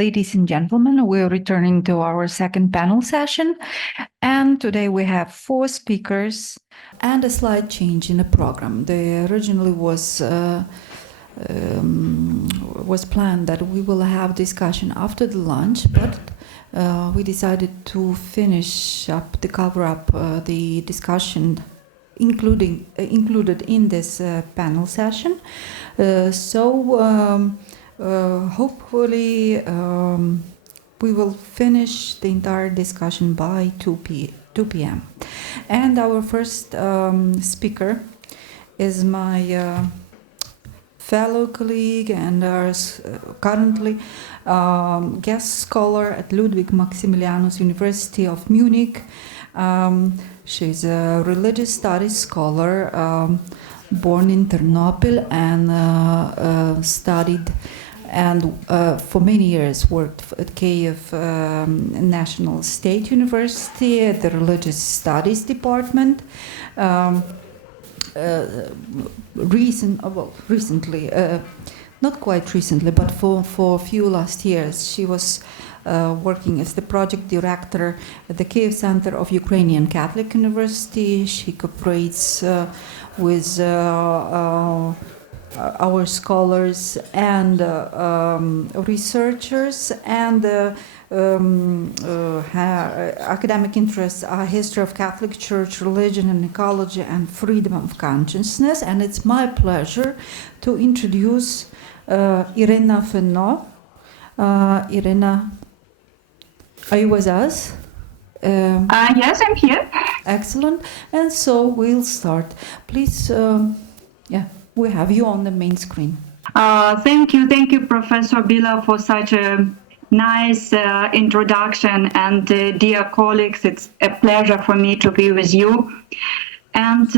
Ladies and gentlemen, we're returning to our second panel session, and today we have 4 speakers and a slight change in the program. They originally was planned that we will have discussion after the lunch, but we decided to cover up the discussion included in this panel session. Hopefully we will finish the entire discussion by 2 p.m. And our first speaker is my fellow colleague and currently guest scholar at Ludwig Maximilian's University of Munich. She's a religious studies scholar, born in Ternopil and studied and for many years worked at Kyiv National State University at the Religious Studies Department. Recently, not quite recently, but for a few last years, she was working as the project director at the Kyiv Center of Ukrainian Catholic University. She cooperates with our scholars and researchers, and her academic interests are history of Catholic Church, religion and ecology, and freedom of consciousness. And it's my pleasure to introduce Iryna Fenno. Iryna, are you with us? Yes, I'm here. Excellent. And so we'll start. Please, we have you on the main screen. Thank you, Professor Bila, for such a nice introduction. And dear colleagues, it's a pleasure for me to be with you. And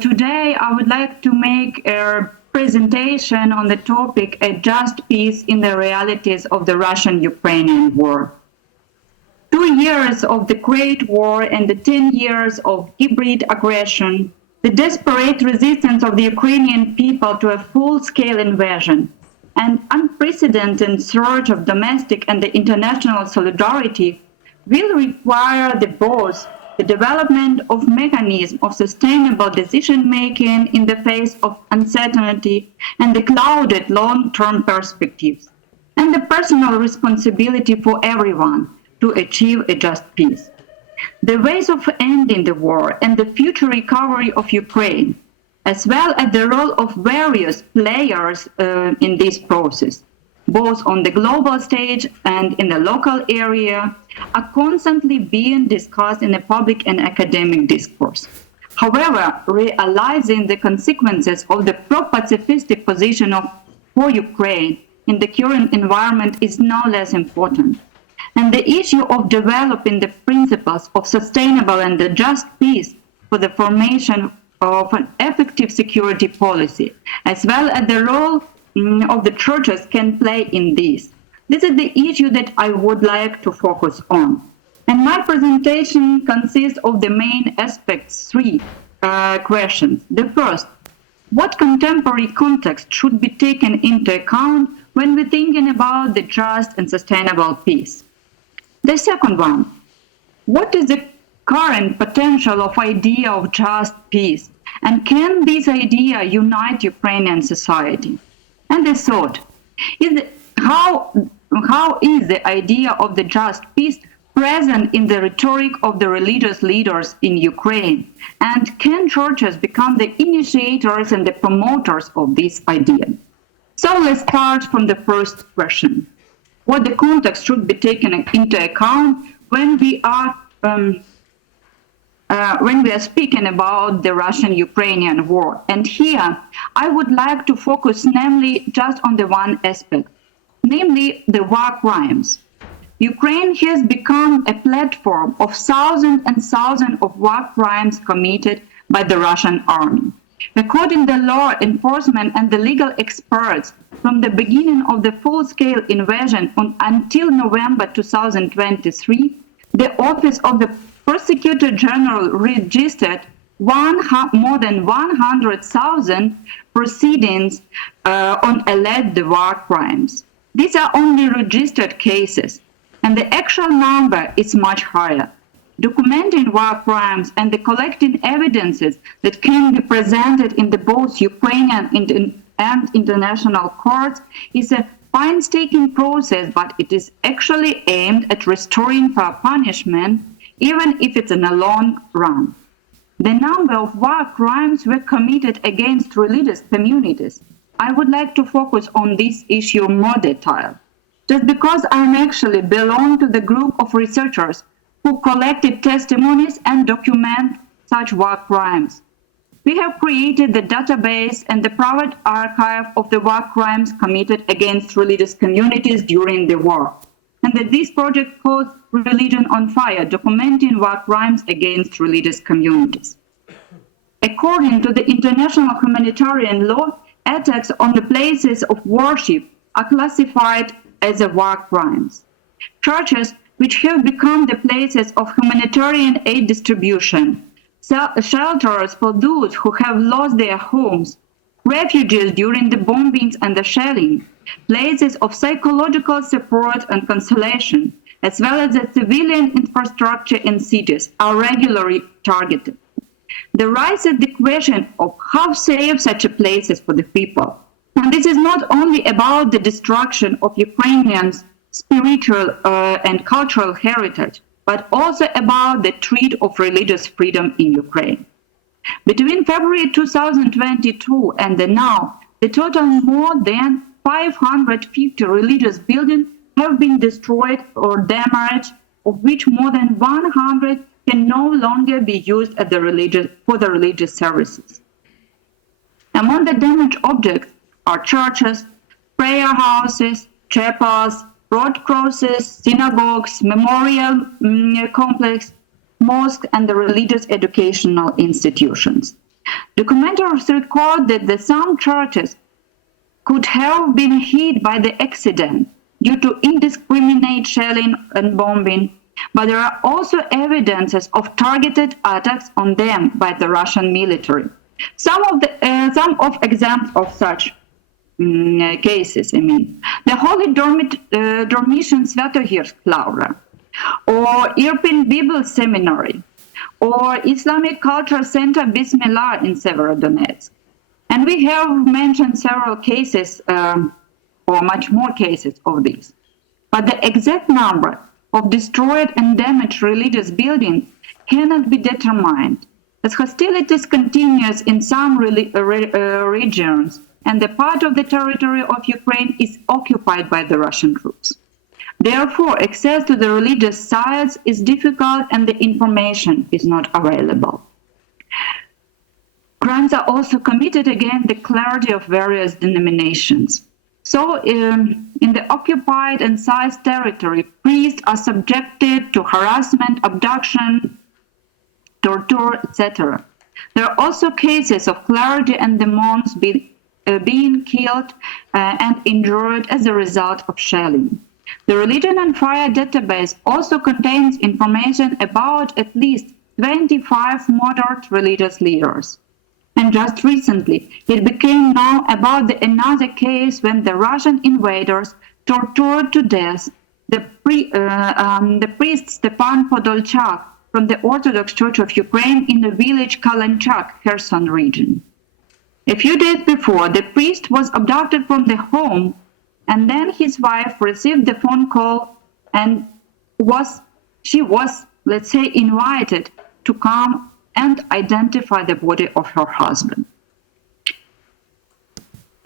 today I would like to make a presentation on the topic, a just peace in the realities of the Russian-Ukrainian war. 2 years of the Great War and the 10 years of hybrid aggression, the desperate resistance of the Ukrainian people to a full-scale invasion, and unprecedented surge of domestic and the international solidarity will require both the development of mechanisms of sustainable decision-making in the face of uncertainty and the clouded long-term perspectives, and the personal responsibility for everyone to achieve a just peace. The ways of ending the war and the future recovery of Ukraine, as well as the role of various players in this process, both on the global stage and in the local area, are constantly being discussed in the public and academic discourse. However, realizing the consequences of the pro-pacifistic position for Ukraine in the current environment is no less important. And the issue of developing the principles of sustainable and just peace for the formation of an effective security policy, as well as the role of the churches can play in this. This is the issue that I would like to focus on. And my presentation consists of the main aspects, 3 questions. The first, what contemporary context should be taken into account when we're thinking about the just and sustainable peace? The second one, what is the current potential of idea of just peace? And can this idea unite Ukrainian society? And the third, how is the idea of the just peace present in the rhetoric of the religious leaders in Ukraine? And can churches become the initiators and the promoters of this idea? So let's start from the first question. What the context should be taken into account when we are speaking about the Russian-Ukrainian war. And here, I would like to focus namely just on the one aspect, namely the war crimes. Ukraine has become a platform of thousands and thousands of war crimes committed by the Russian army. According to law enforcement and the legal experts, from the beginning of the full-scale invasion until November 2023, the Office of the Prosecutor General registered more than 100,000 proceedings on alleged war crimes. These are only registered cases, and the actual number is much higher. Documenting war crimes and the collecting evidences that can be presented in the both Ukrainian and international courts is a painstaking process, but it is actually aimed at restoring fair punishment, even if it's in a long run. The number of war crimes were committed against religious communities. I would like to focus on this issue more detail, just because I actually belong to the group of researchers who collected testimonies and document such war crimes. We have created the database and the private archive of the war crimes committed against religious communities during the war, and that this project calls Religion on Fire, documenting war crimes against religious communities. According to the international humanitarian law, attacks on the places of worship are classified as war crimes. Churches, which have become the places of humanitarian aid distribution, shelters for those who have lost their homes, refuges during the bombings and the shelling, places of psychological support and consolation, as well as the civilian infrastructure in cities, are regularly targeted. There rises the question of how safe such a place is for the people. And this is not only about the destruction of Ukrainians' spiritual and cultural heritage, but also about the threat of religious freedom in Ukraine. Between February 2022 and now, the total more than 550 religious buildings have been destroyed or damaged, of which more than 100 can no longer be used for the religious services. Among the damaged objects are churches, prayer houses, chapels, road crosses, synagogues, memorial complex, mosques, and the religious educational institutions. Documentaries record that some churches could have been hit by the accident due to indiscriminate shelling and bombing, but there are also evidences of targeted attacks on them by the Russian military. Some of examples of such cases, the Holy Dormition Svetohirsk Laura, or Irpin Bible Seminary, or Islamic Culture Center Bismillah in Severodonetsk. And we have mentioned several cases, or much more cases of these. But the exact number of destroyed and damaged religious buildings cannot be determined, as hostilities continues in some regions, and the part of the territory of Ukraine is occupied by the Russian troops. Therefore, access to the religious sites is difficult and the information is not available. Crimes are also committed against the clergy of various denominations. So, in the occupied and seized territory, priests are subjected to harassment, abduction, torture, etc. There are also cases of clergy and the monks being killed and injured as a result of shelling. The Religion on Fire database also contains information about at least 25 moderate religious leaders. And just recently, it became known about another case when the Russian invaders tortured to death the priest Stepan Podolchak from the Orthodox Church of Ukraine in the village Kalanchak, Kherson region. A few days before, the priest was abducted from the home, and then his wife received the phone call and she was, let's say, invited to come and identify the body of her husband.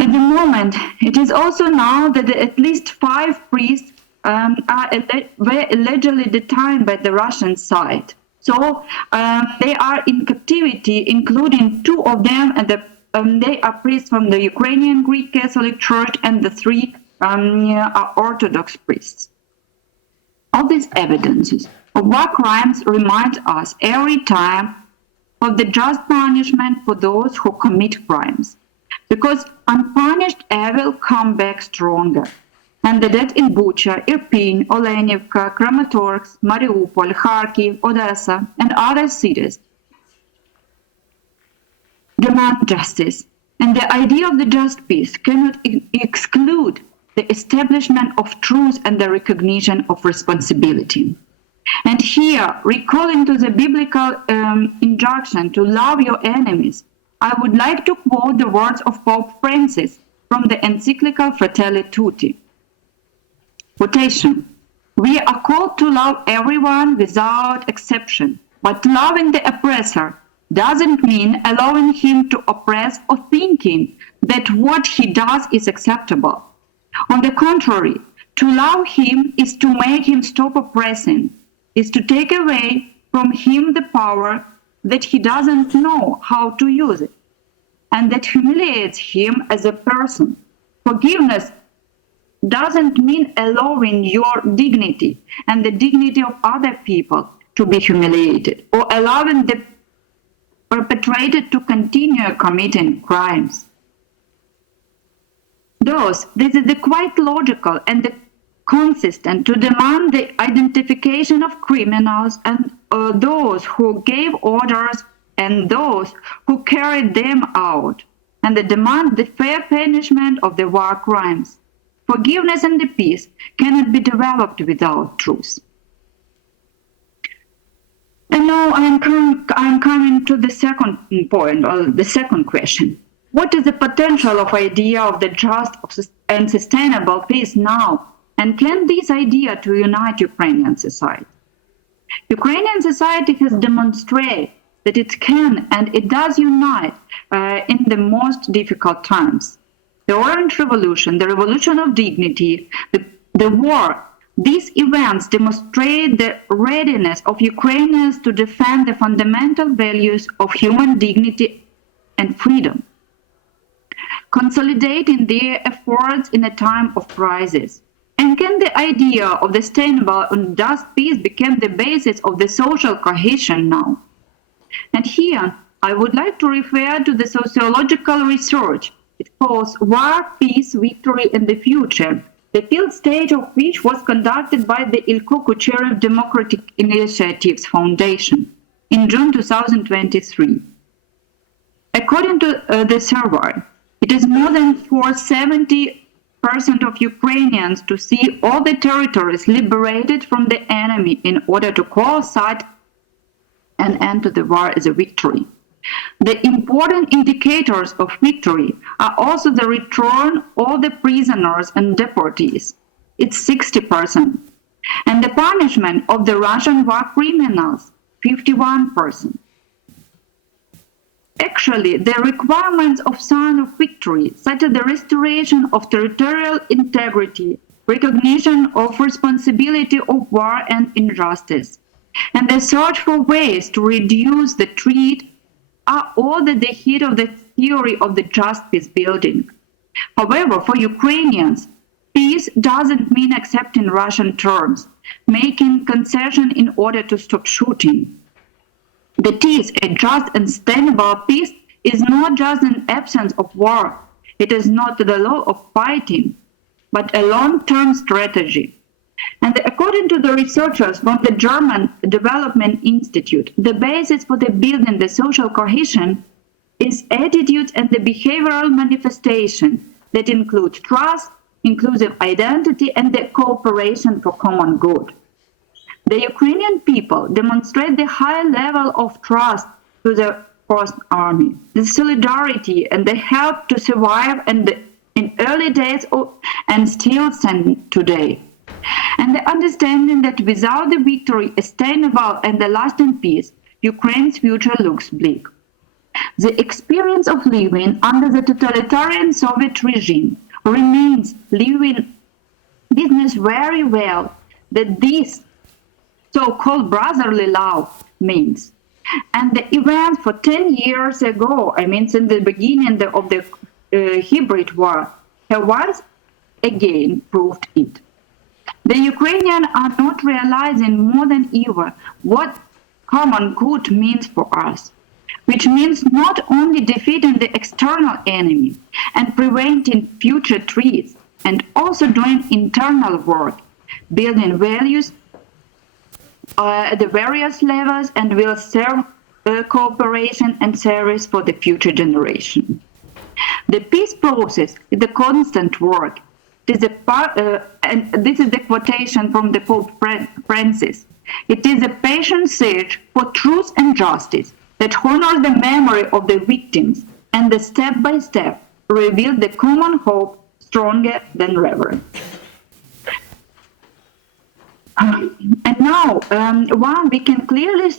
At the moment, it is also known that at least 5 priests were allegedly detained by the Russian side. So they are in captivity, including 2 of them, and they are priests from the Ukrainian Greek Catholic Church, and the 3 are Orthodox priests. All these evidences of war crimes remind us every time of the just punishment for those who commit crimes, because unpunished evil come back stronger, and the dead in Bucha, Irpin, Olenivka, Kramatorsk, Mariupol, Kharkiv, Odessa, and other cities demand justice, and the idea of the just peace cannot exclude the establishment of truth and the recognition of responsibility. And here, recalling to the biblical injunction to love your enemies, I would like to quote the words of Pope Francis from the encyclical Fratelli Tutti. Quotation: "We are called to love everyone without exception, but loving the oppressor doesn't mean allowing him to oppress or thinking that what he does is acceptable. On the contrary, to love him is to make him stop oppressing, is to take away from him the power that he doesn't know how to use it, and that humiliates him as a person. Forgiveness doesn't mean allowing your dignity and the dignity of other people to be humiliated, or allowing the perpetrator to continue committing crimes. Thus, this is quite logical and consistent to demand the identification of criminals and those who gave orders and those who carried them out, and the demand the fair punishment of the war crimes. Forgiveness and the peace cannot be developed without truth." And now I'm coming to the second point, or the second question. What is the potential of idea of the just and sustainable peace now? And can this idea to unite Ukrainian society? Ukrainian society has demonstrated that it can and it does unite in the most difficult times. The Orange Revolution, the Revolution of Dignity, the war, these events demonstrate the readiness of Ukrainians to defend the fundamental values of human dignity and freedom, consolidating their efforts in a time of crisis. And can the idea of the sustainable and just peace become the basis of the social cohesion now? And here, I would like to refer to the sociological research. It calls War, Peace, Victory in the Future, the field stage of which was conducted by the Ilko Kucherev Democratic Initiatives Foundation in June 2023. According to the survey, it is more than 70% of Ukrainians to see all the territories liberated from the enemy in order to coincide and end to the war as a victory. The important indicators of victory are also the return of all the prisoners and deportees. It's 60%. And the punishment of the Russian war criminals, 51%. Actually, the requirements of sign of victory, such as the restoration of territorial integrity, recognition of responsibility of war and injustice, and the search for ways to reduce the threat, are all at the heart of the theory of the just peace building. However, for Ukrainians, peace doesn't mean accepting Russian terms, making concession in order to stop shooting. That is, a just and sustainable peace is not just an absence of war. It is not the law of fighting, but a long-term strategy. And according to the researchers from the German Development Institute, the basis for the building the social cohesion is attitudes and the behavioral manifestation that include trust, inclusive identity, and the cooperation for common good. The Ukrainian people demonstrate the high level of trust to the First Army, the solidarity and the help to survive in early days and still stand today. And the understanding that without the victory, a sustainable and a lasting peace, Ukraine's future looks bleak. The experience of living under the totalitarian Soviet regime remains living business very well that this so-called brotherly love means. And the events for 10 years ago, since the beginning of the hybrid war, have once again proved it. The Ukrainians are not realizing more than ever what common good means for us, which means not only defeating the external enemy and preventing future threats, and also doing internal work, building values at the various levels, and will serve cooperation and service for the future generation. The peace process is a constant work. and this is the quotation from the Pope Francis. It is a patient search for truth and justice that honors the memory of the victims and the step-by-step reveal the common hope stronger than reverence. And now, we can clearly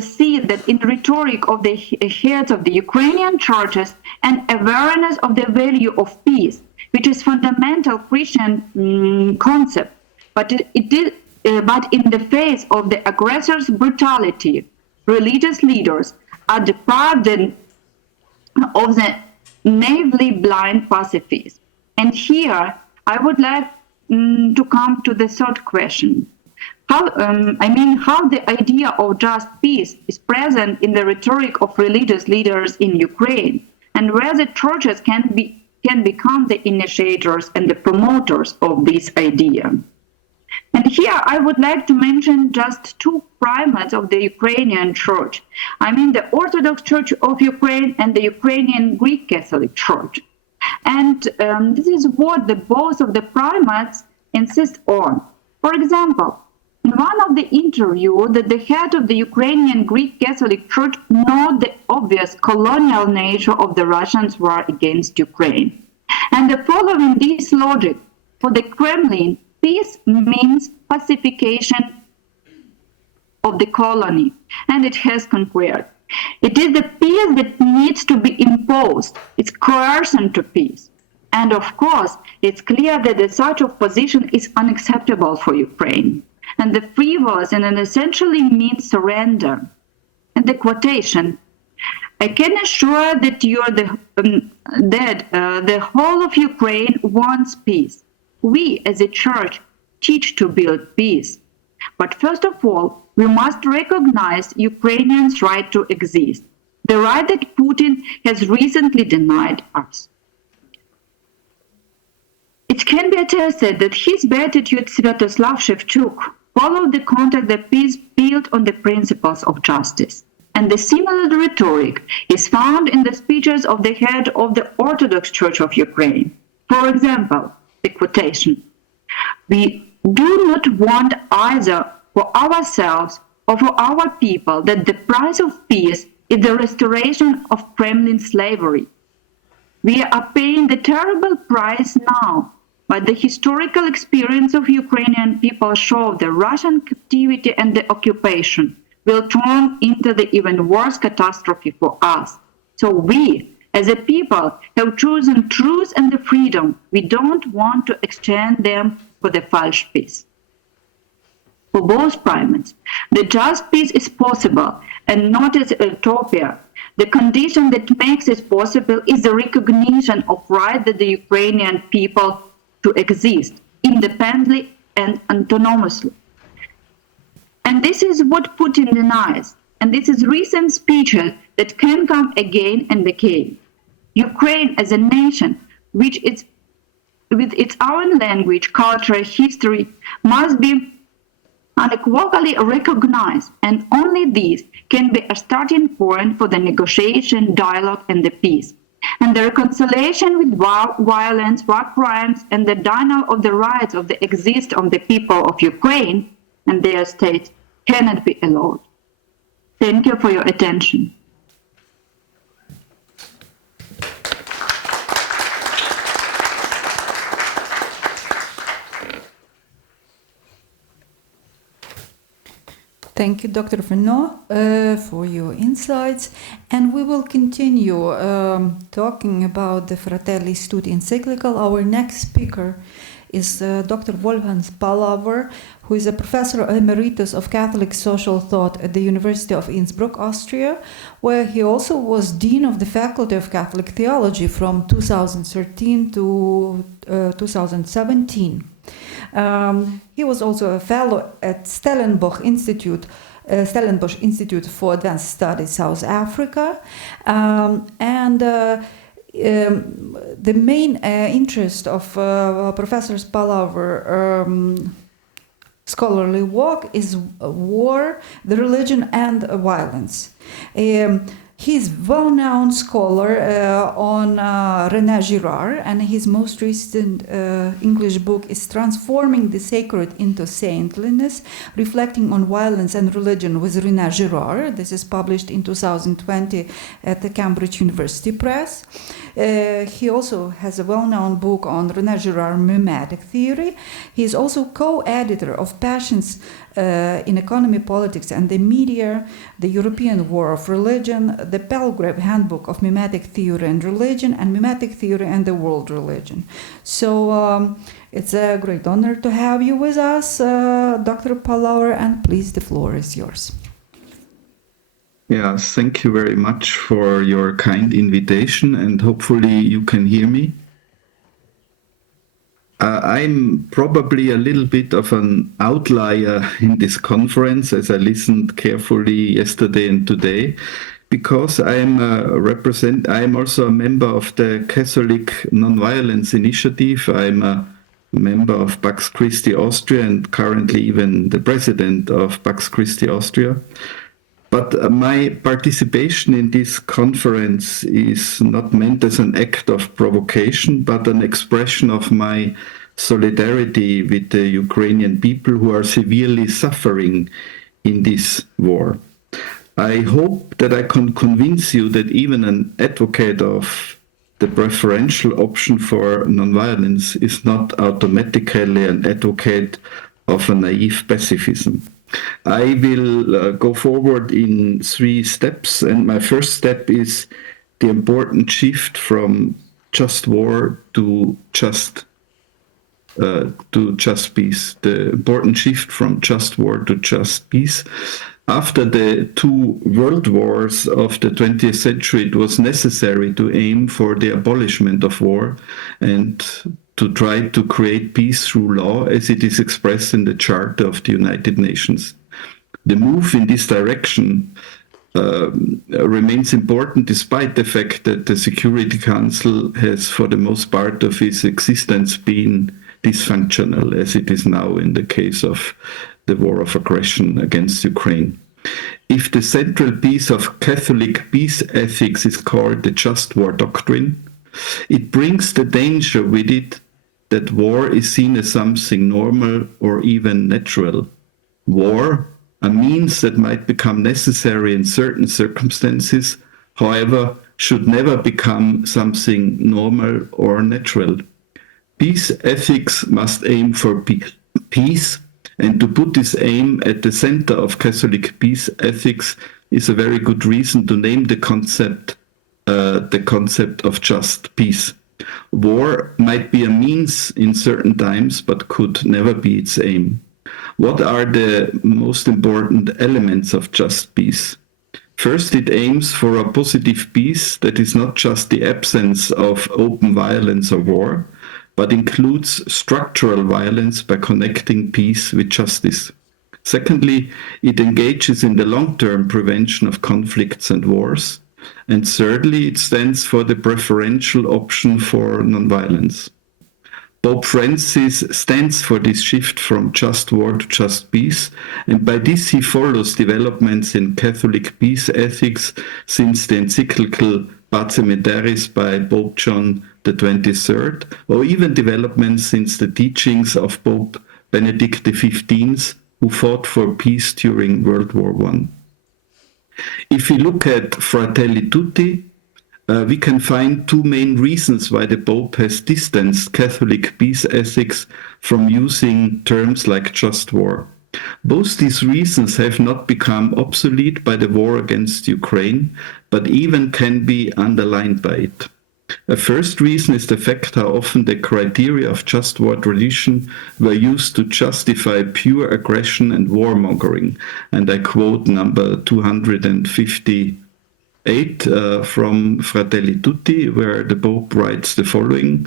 see that in rhetoric of the heads of the Ukrainian churches an awareness of the value of peace, which is fundamental Christian concept, but but in the face of the aggressor's brutality, religious leaders are deprived of the naively blind pacifists. And here, I would like to come to the third question. How the idea of just peace is present in the rhetoric of religious leaders in Ukraine, and where the churches can become the initiators and the promoters of this idea. And here I would like to mention just two primates of the Ukrainian Church. The Orthodox Church of Ukraine and the Ukrainian Greek Catholic Church. And this is what both of the primates insist on. For example, in one of the interviews, the head of the Ukrainian Greek Catholic Church noted the obvious colonial nature of the Russians' war against Ukraine. And following this logic, for the Kremlin, peace means pacification of the colony, and it has conquered. It is the peace that needs to be imposed. It's coercion to peace. And of course, it's clear that such a position is unacceptable for Ukraine. And the frivolous and essentially means surrender. And the quotation, I can assure that the whole of Ukraine wants peace. We as a church teach to build peace. But first of all, we must recognize Ukrainians' right to exist, the right that Putin has recently denied us. It can be attested that his beatitude Sviatoslav Shevchuk followed the concept that peace built on the principles of justice. And the similar rhetoric is found in the speeches of the head of the Orthodox Church of Ukraine. For example, the quotation, "We do not want either for ourselves or for our people that the price of peace is the restoration of Kremlin slavery. We are paying the terrible price now, but the historical experience of Ukrainian people show the Russian captivity and the occupation will turn into the even worse catastrophe for us. So we, as a people, have chosen truth and the freedom. We don't want to exchange them for the false peace." For both primates, the just peace is possible and not as a utopia. The condition that makes it possible is the recognition of right that the Ukrainian people to exist independently and autonomously. And this is what Putin denies. And this is recent speeches that can come again and again. Ukraine as a nation, which is with its own language, culture, history, must be unequivocally recognized, and only this can be a starting point for the negotiation, dialogue, and the peace. And the reconciliation with violence, war crimes, and the denial of the rights of the exist of the people of Ukraine and their state cannot be allowed. Thank you for your attention. Thank you, Dr. Fenno, for your insights. And we will continue talking about the Fratelli Tutti encyclical. Our next speaker is Dr. Wolfgang Palaver, who is a professor emeritus of Catholic social thought at the University of Innsbruck, Austria, where he also was Dean of the Faculty of Catholic Theology from 2013 to 2017. He was also a fellow at Stellenbosch Institute for Advanced Studies, South Africa, and the main interest of Professor Palaver scholarly work is war, the religion, and violence. He's well-known scholar on René Girard, and his most recent English book is Transforming the Sacred into Saintliness, Reflecting on Violence and Religion with René Girard. This is published in 2020 at the Cambridge University Press. He also has a well-known book on René Girard mimetic theory. He is also co-editor of Passions in Economy, Politics and the Media, the European War of Religion, the Palgrave Handbook of Mimetic Theory and Religion, and Mimetic Theory and the World Religion. So it's a great honor to have you with us, Dr. Palaver, and please, the floor is yours. Yes, thank you very much for your kind invitation, and hopefully you can hear me. I'm probably a little bit of an outlier in this conference, as I listened carefully yesterday and today, because I'm also a member of the Catholic Nonviolence Initiative. I'm a member of Pax Christi Austria and currently even the president of Pax Christi Austria. But my participation in this conference is not meant as an act of provocation, but an expression of my solidarity with the Ukrainian people who are severely suffering in this war. I hope that I can convince you that even an advocate of the preferential option for nonviolence is not automatically an advocate of a naive pacifism. I will go forward in 3 steps, and my first step is the important shift from just war to just peace. The important shift from just war to just peace. After the 2 world wars of the 20th century, it was necessary to aim for the abolishment of war and to try to create peace through law, as it is expressed in the Charter of the United Nations. The move in this direction remains important despite the fact that the Security Council has, for the most part of its existence, been dysfunctional, as it is now in the case of the war of aggression against Ukraine. If the central piece of Catholic peace ethics is called the just war doctrine, it brings the danger with it that war is seen as something normal or even natural. War, a means that might become necessary in certain circumstances, however, should never become something normal or natural. Peace ethics must aim for peace, and to put this aim at the center of Catholic peace ethics is a very good reason to name the concept of just peace. War might be a means in certain times, but could never be its aim. What are the most important elements of just peace? First, it aims for a positive peace that is not just the absence of open violence or war, but includes structural violence by connecting peace with justice. Secondly, it engages in the long-term prevention of conflicts and wars. And thirdly, it stands for the preferential option for nonviolence. Pope Francis stands for this shift from just war to just peace, and by this he follows developments in Catholic peace ethics since the encyclical Pacem et Terris by Pope John XXIII, or even developments since the teachings of Pope Benedict XV, who fought for peace during World War I. If we look at Fratelli Tutti, we can find 2 main reasons why the Pope has distanced Catholic peace ethics from using terms like just war. Both these reasons have not become obsolete by the war against Ukraine, but even can be underlined by it. A first reason is the fact how often the criteria of just war tradition were used to justify pure aggression and warmongering. And I quote number 258 from Fratelli Tutti, where the Pope writes the following: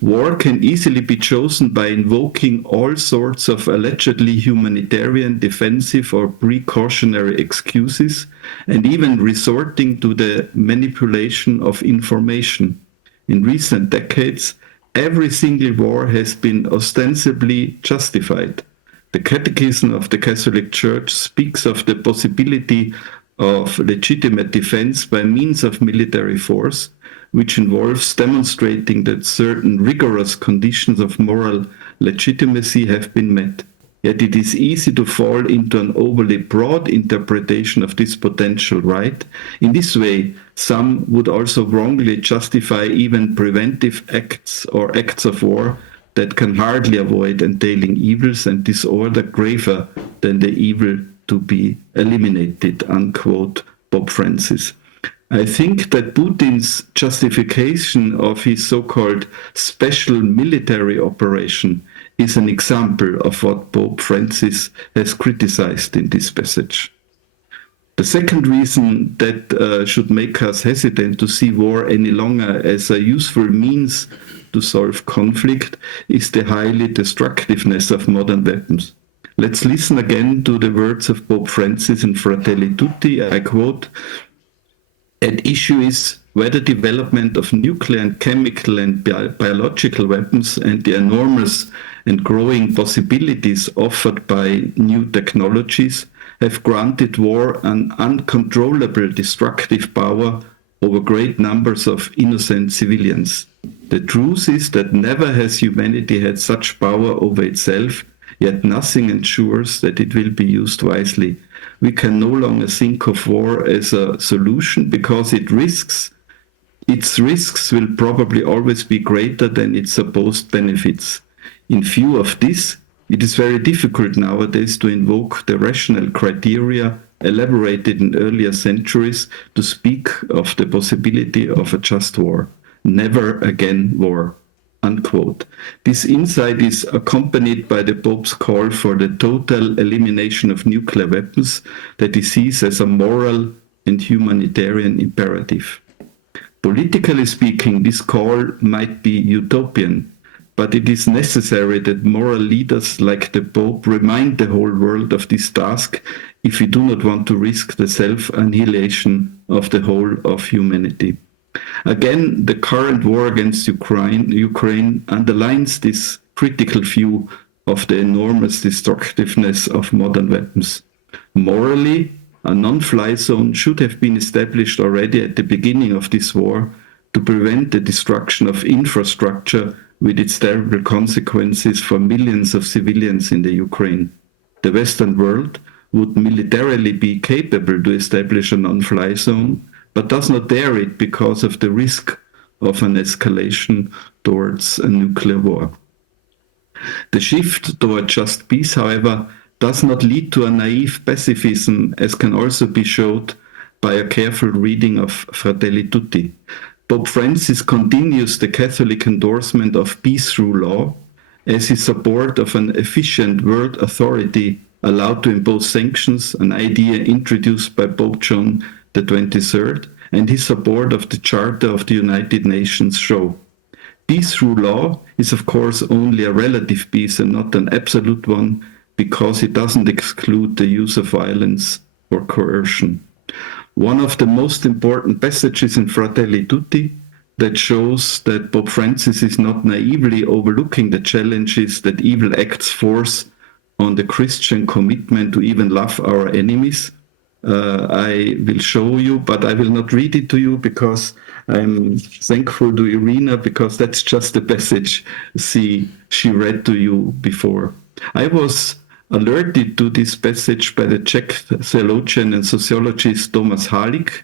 "War can easily be chosen by invoking all sorts of allegedly humanitarian, defensive or precautionary excuses, and even resorting to the manipulation of information. In recent decades, every single war has been ostensibly justified. The Catechism of the Catholic Church speaks of the possibility of legitimate defense by means of military force, which involves demonstrating that certain rigorous conditions of moral legitimacy have been met. Yet it is easy to fall into an overly broad interpretation of this potential right. In this way, some would also wrongly justify even preventive acts or acts of war that can hardly avoid entailing evils and disorder graver than the evil to be eliminated, unquote, Pope Francis. I think that Putin's justification of his so-called special military operation is an example of what Pope Francis has criticized in this passage. The second reason that should make us hesitant to see war any longer as a useful means to solve conflict is the highly destructiveness of modern weapons. Let's listen again to the words of Pope Francis in Fratelli Tutti. I quote, "At issue is whether development of nuclear and chemical and biological weapons and the enormous and growing possibilities offered by new technologies have granted war an uncontrollable destructive power over great numbers of innocent civilians. The truth is that never has humanity had such power over itself, yet nothing ensures that it will be used wisely. We can no longer think of war as a solution because its risks will probably always be greater than its supposed benefits. In view of this, it is very difficult nowadays to invoke the rational criteria elaborated in earlier centuries to speak of the possibility of a just war. Never again war." Unquote. This insight is accompanied by the Pope's call for the total elimination of nuclear weapons that he sees as a moral and humanitarian imperative. Politically speaking, this call might be utopian, but it is necessary that moral leaders like the Pope remind the whole world of this task if we do not want to risk the self-annihilation of the whole of humanity. Again, the current war against Ukraine underlines this critical view of the enormous destructiveness of modern weapons. Morally, a non-fly zone should have been established already at the beginning of this war to prevent the destruction of infrastructure with its terrible consequences for millions of civilians in the Ukraine. The Western world would militarily be capable to establish a non-fly zone, but does not dare it because of the risk of an escalation towards a nuclear war. The shift toward just peace, however, does not lead to a naive pacifism, as can also be showed by a careful reading of Fratelli Tutti. Pope Francis continues the Catholic endorsement of peace through law as his support of an efficient world authority allowed to impose sanctions, an idea introduced by Pope John the 23rd, and his support of the Charter of the United Nations show. Peace through law is of course only a relative peace and not an absolute one, because it doesn't exclude the use of violence or coercion. One of the most important passages in Fratelli Tutti that shows that Pope Francis is not naively overlooking the challenges that evil acts force on the Christian commitment to even love our enemies. I will show you, but I will not read it to you because I'm thankful to Iryna, because that's just the passage she read to you before. I was alerted to this passage by the Czech theologian and sociologist Thomas Halik,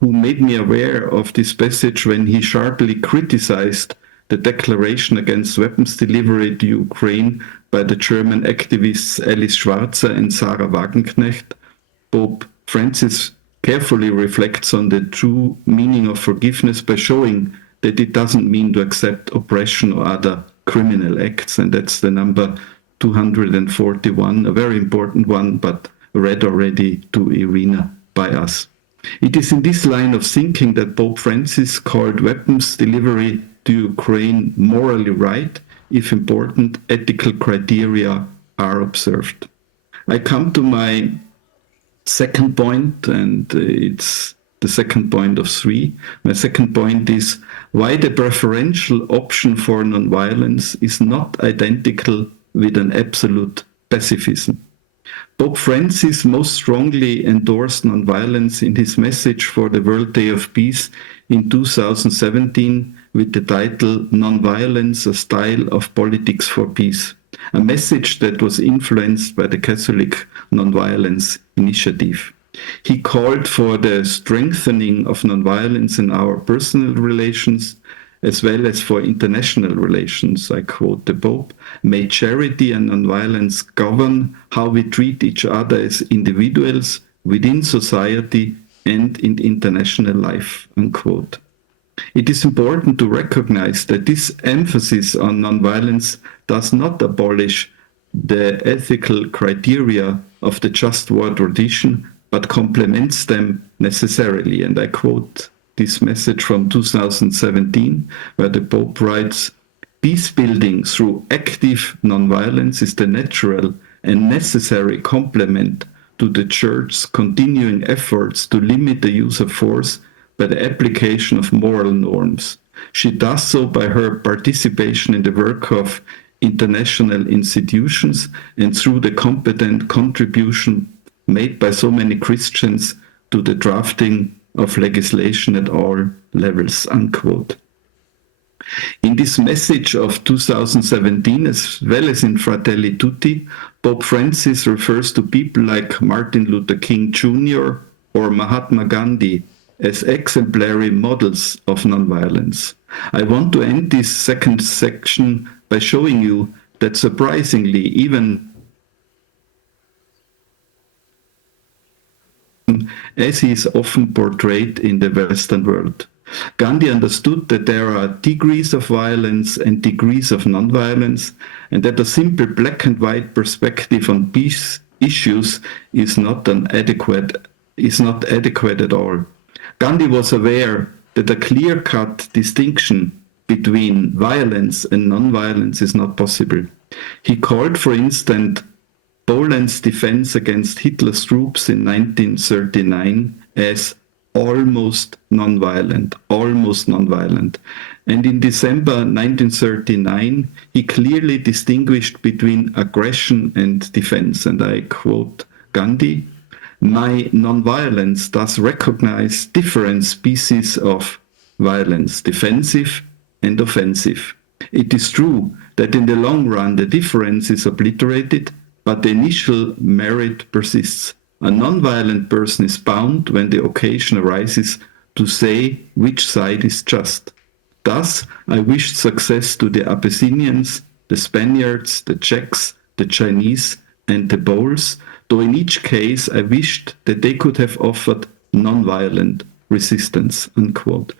who made me aware of this passage when he sharply criticized the declaration against weapons delivery to Ukraine by the German activists Alice Schwarzer and Sarah Wagenknecht. Pope Francis carefully reflects on the true meaning of forgiveness by showing that it doesn't mean to accept oppression or other criminal acts, and that's the number 241, a very important one, but read already to Iryna by us. It is in this line of thinking that Pope Francis called weapons delivery to Ukraine morally right if important ethical criteria are observed. I come to my second point, and it's the second point of three. My second point is why the preferential option for nonviolence is not identical with an absolute pacifism. Pope Francis most strongly endorsed nonviolence in his message for the World Day of Peace in 2017 with the title Nonviolence, a Style of Politics for Peace, a message that was influenced by the Catholic Nonviolence Initiative. He called for the strengthening of nonviolence in our personal relations, as well as for international relations. I quote the Pope, "May charity and nonviolence govern how we treat each other as individuals within society and in international life," unquote. It is important to recognize that this emphasis on nonviolence does not abolish the ethical criteria of the just war tradition, but complements them necessarily. And I quote this message from 2017, where the Pope writes, "Peacebuilding through active nonviolence is the natural and necessary complement to the Church's continuing efforts to limit the use of force by the application of moral norms. She does so by her participation in the work of international institutions and through the competent contribution made by so many Christians to the drafting of legislation at all levels," unquote. In this message of 2017, as well as in Fratelli Tutti, Pope Francis refers to people like Martin Luther King Jr. or Mahatma Gandhi as exemplary models of nonviolence. I want to end this second section by showing you that surprisingly, even as he is often portrayed in the Western world. Gandhi understood that there are degrees of violence and degrees of nonviolence, and that a simple black and white perspective on peace issues is not adequate at all. Gandhi was aware that a clear-cut distinction between violence and nonviolence is not possible. He called, for instance, Poland's defense against Hitler's troops in 1939 as almost nonviolent. And in December 1939, he clearly distinguished between aggression and defense. And I quote Gandhi, "My nonviolence does recognize different species of violence, defensive and offensive. It is true that in the long run the difference is obliterated, but the initial merit persists. A nonviolent person is bound, when the occasion arises, to say which side is just. Thus, I wished success to the Abyssinians, the Spaniards, the Czechs, the Chinese, and the Poles, though in each case I wished that they could have offered nonviolent resistance," unquote.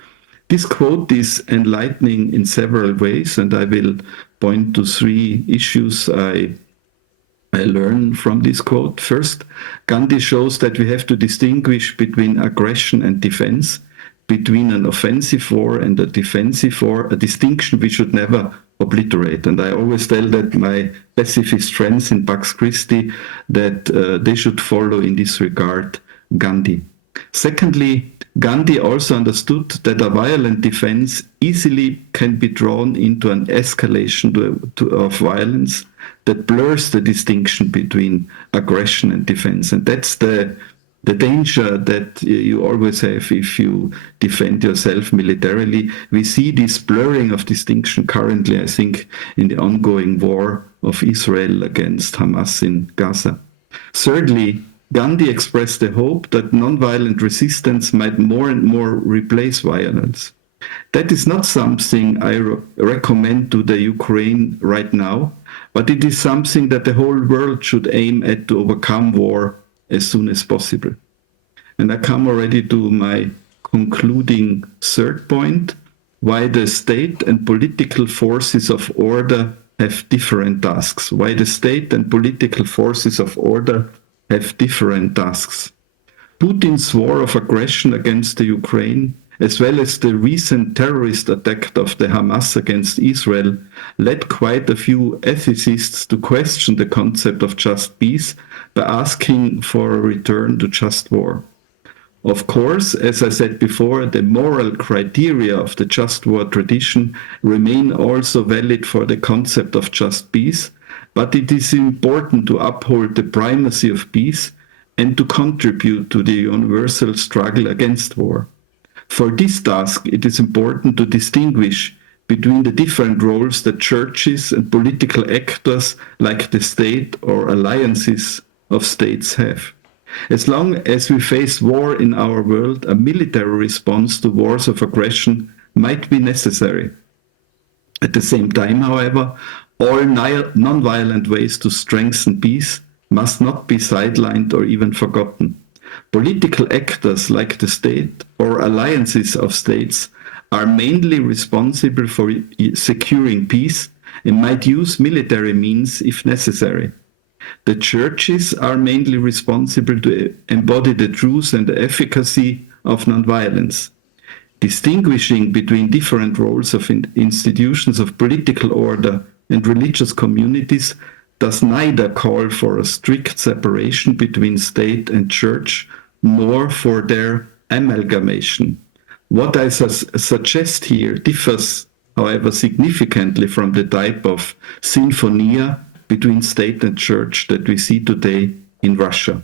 This quote is enlightening in several ways, and I will point to three issues I learn from this quote. First, Gandhi shows that we have to distinguish between aggression and defense, between an offensive war and a defensive war, a distinction we should never obliterate. And I always tell that my pacifist friends in Pax Christi that they should follow in this regard Gandhi. Secondly, Gandhi also understood that a violent defense easily can be drawn into an escalation of violence that blurs the distinction between aggression and defense. And that's the danger that you always have if you defend yourself militarily. We see this blurring of distinction currently, I think, in the ongoing war of Israel against Hamas in Gaza. Thirdly, Gandhi expressed the hope that nonviolent resistance might more and more replace violence. That is not something I recommend to the Ukraine right now, but it is something that the whole world should aim at to overcome war as soon as possible. And I come already to my concluding third point, why the state and political forces of order have different tasks. Why the state and political forces of order have different tasks. Putin's war of aggression against the Ukraine, as well as the recent terrorist attack of the Hamas against Israel, led quite a few ethicists to question the concept of just peace by asking for a return to just war. Of course, as I said before, the moral criteria of the just war tradition remain also valid for the concept of just peace, but it is important to uphold the primacy of peace and to contribute to the universal struggle against war. For this task, it is important to distinguish between the different roles that churches and political actors like the state or alliances of states have. As long as we face war in our world, a military response to wars of aggression might be necessary. At the same time, however, all non-violent ways to strengthen peace must not be sidelined or even forgotten. Political actors like the state or alliances of states are mainly responsible for securing peace and might use military means if necessary. The churches are mainly responsible to embody the truth and the efficacy of nonviolence. Distinguishing between different roles of institutions of political order and religious communities does neither call for a strict separation between state and church, nor for their amalgamation. What I suggest here differs, however, significantly from the type of sinfonia between state and church that we see today in Russia.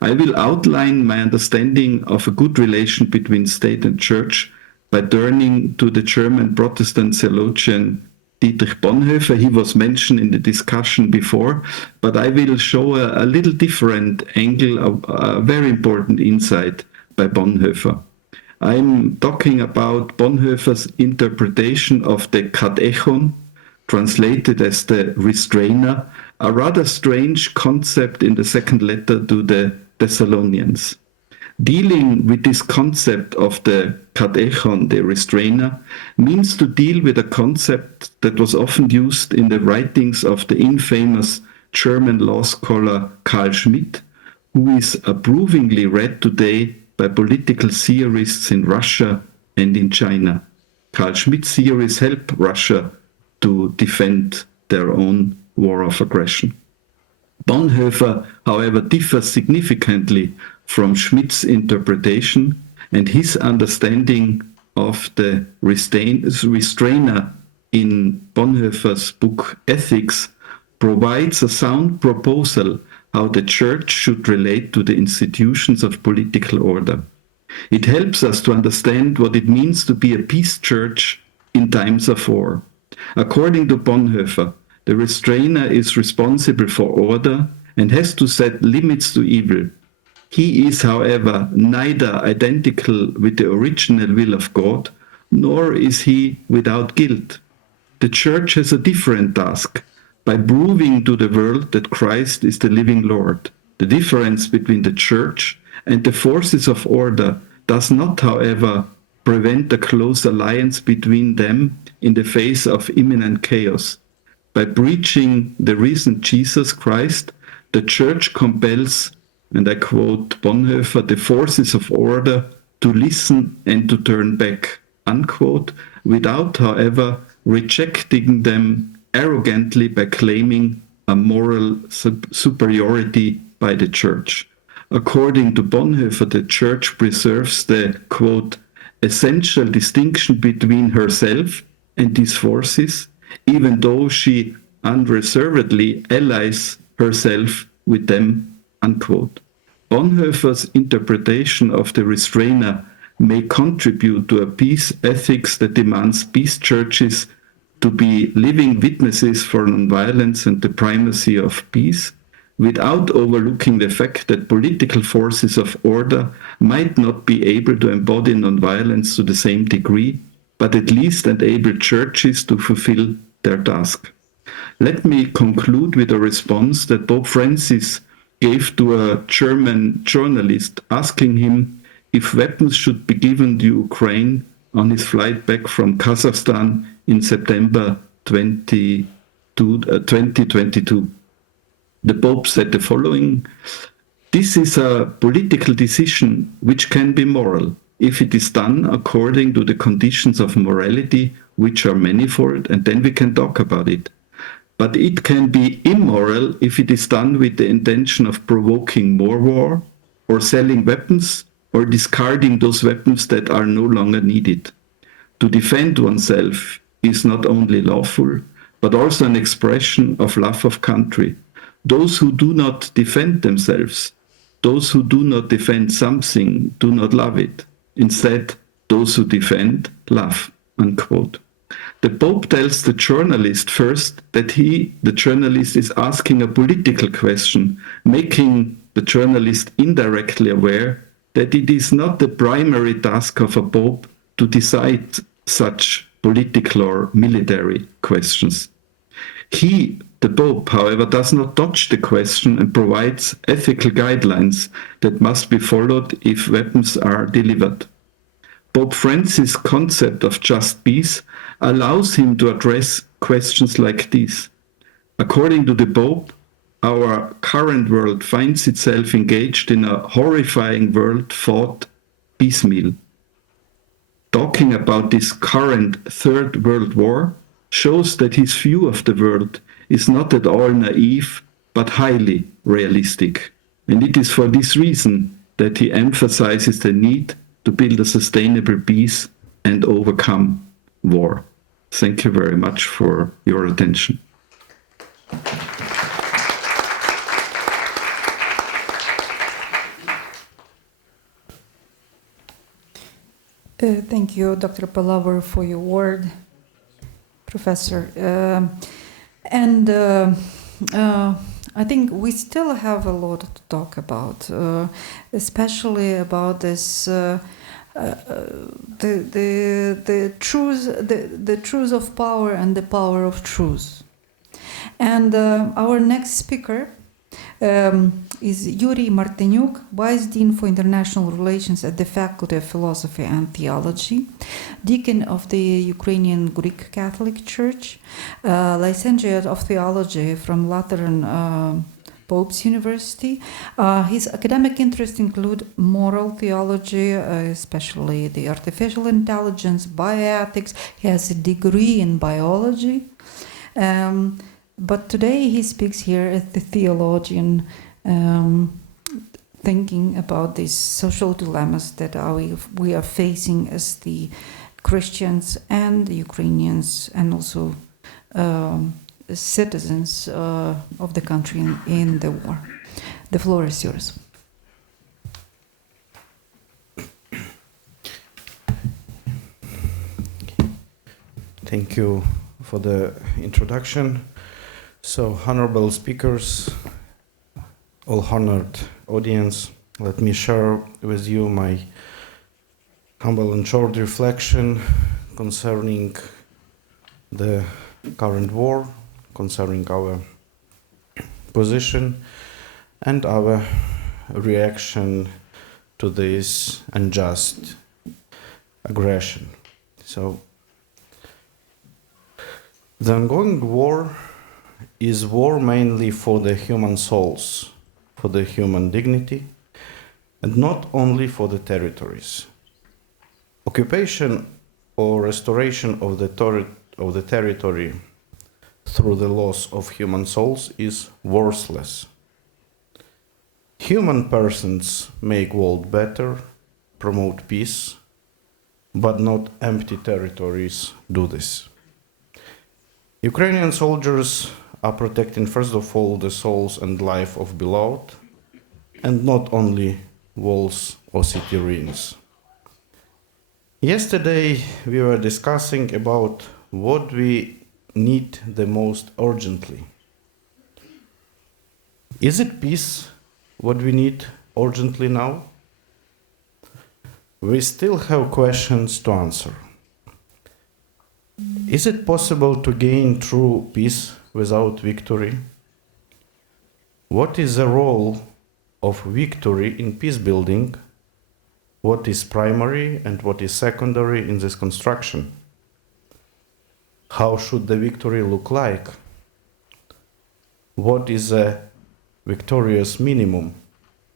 I will outline my understanding of a good relation between state and church by turning to the German Protestant theologian Dietrich Bonhoeffer. He was mentioned in the discussion before, but I will show a little different angle, a very important insight by Bonhoeffer. I'm talking about Bonhoeffer's interpretation of the katechon, translated as the restrainer, a rather strange concept in the second letter to the Thessalonians. Dealing with this concept of the katechon, the restrainer, means to deal with a concept that was often used in the writings of the infamous German law scholar Carl Schmitt, who is approvingly read today by political theorists in Russia and in China. Carl Schmitt's theories help Russia to defend their own war of aggression. Bonhoeffer, however, differs significantly from Schmitt's interpretation, and his understanding of the restrainer in Bonhoeffer's book Ethics provides a sound proposal how the church should relate to the institutions of political order. It helps us to understand what it means to be a peace church in times of war. According to Bonhoeffer, the restrainer is responsible for order and has to set limits to evil. He is, however, neither identical with the original will of God, nor is he without guilt. The church has a different task, by proving to the world that Christ is the living Lord. The difference between the church and the forces of order does not, however, prevent a close alliance between them in the face of imminent chaos. By preaching the risen Jesus Christ, the church compels, and I quote Bonhoeffer, the forces of order to listen and to turn back, unquote, without, however, rejecting them arrogantly by claiming a moral superiority by the church. According to Bonhoeffer, the church preserves the, quote, essential distinction between herself and these forces, even though she unreservedly allies herself with them, unquote. Bonhoeffer's interpretation of the restrainer may contribute to a peace ethics that demands peace churches to be living witnesses for nonviolence and the primacy of peace, without overlooking the fact that political forces of order might not be able to embody nonviolence to the same degree, but at least enable churches to fulfill their task. Let me conclude with a response that Pope Francis gave to a German journalist asking him if weapons should be given to Ukraine on his flight back from Kazakhstan in September 2022. The Pope said the following: "This is a political decision which can be moral, if it is done according to the conditions of morality, which are manifold, and then we can talk about it. But it can be immoral if it is done with the intention of provoking more war, or selling weapons, or discarding those weapons that are no longer needed. To defend oneself is not only lawful, but also an expression of love of country. Those who do not defend themselves, those who do not defend something, do not love it. Instead, those who defend, love." Unquote. The Pope tells the journalist first that he, the journalist, is asking a political question, making the journalist indirectly aware that it is not the primary task of a Pope to decide such political or military questions. He, the Pope, however, does not dodge the question and provides ethical guidelines that must be followed if weapons are delivered. Pope Francis' concept of just peace allows him to address questions like these. According to the Pope, our current world finds itself engaged in a horrifying world-fought piecemeal. Talking about this current Third World War shows that his view of the world is not at all naive, but highly realistic. And it is for this reason that he emphasizes the need to build a sustainable peace and overcome war. Thank you very much for your attention. Thank you, Dr. Palaver, for your word, Professor. I think we still have a lot to talk about, especially about this the truth of power and the power of truth. And our next speaker is Yuriy Martynyuk, Vice Dean for International Relations at the Faculty of Philosophy and Theology, Deacon of the Ukrainian Greek Catholic Church, Licentiate of Theology from Lateran Pope's University. His academic interests include moral theology, especially the artificial intelligence, bioethics. He has a degree in biology. But today he speaks here as the theologian, thinking about these social dilemmas that we are facing as the Christians and the Ukrainians, and also citizens of the country in the war. The floor is yours. Thank you for the introduction. So, honorable speakers, all honored audience, let me share with you my humble and short reflection concerning the current war, concerning our position and our reaction to this unjust aggression. So, the ongoing war is war mainly for the human souls, for the human dignity, and not only for the territories. Occupation or restoration of the territory through the loss of human souls is worthless. Human persons make world better, promote peace, but not empty territories do this. Ukrainian soldiers are protecting first of all the souls and life of beloved, and not only walls or city ruins. Yesterday we were discussing about what we need the most urgently. Is it peace what we need urgently now? We still have questions to answer. Is it possible to gain true peace without victory? What is the role of victory in peace building? What is primary and what is secondary in this construction? How should the victory look like? What is a victorious minimum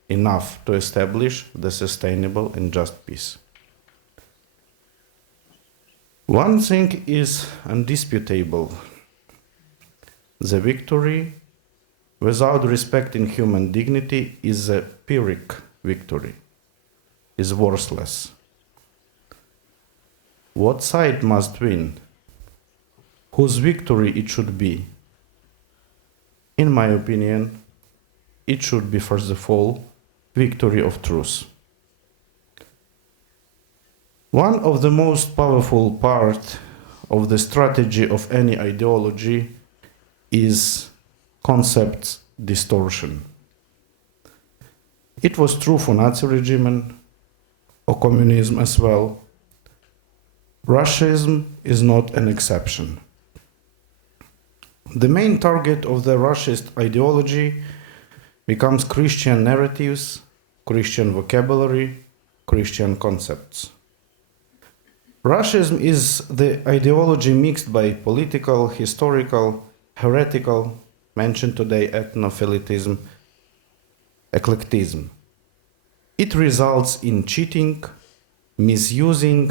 enough to establish the sustainable and just peace? One thing is undisputable. The victory, without respecting human dignity, is a Pyrrhic victory, is worthless. What side must win? whose victory it should be? In my opinion, it should be, first of all, victory of truth. One of the most powerful parts of the strategy of any ideology is concept distortion. It was true for Nazi regime or communism as well. Russianism is not an exception. The main target of the Russianist ideology becomes Christian narratives, Christian vocabulary, Christian concepts. Russianism is the ideology mixed by political, historical, heretical, mentioned today ethnophilitism, eclecticism. It results in cheating, misusing,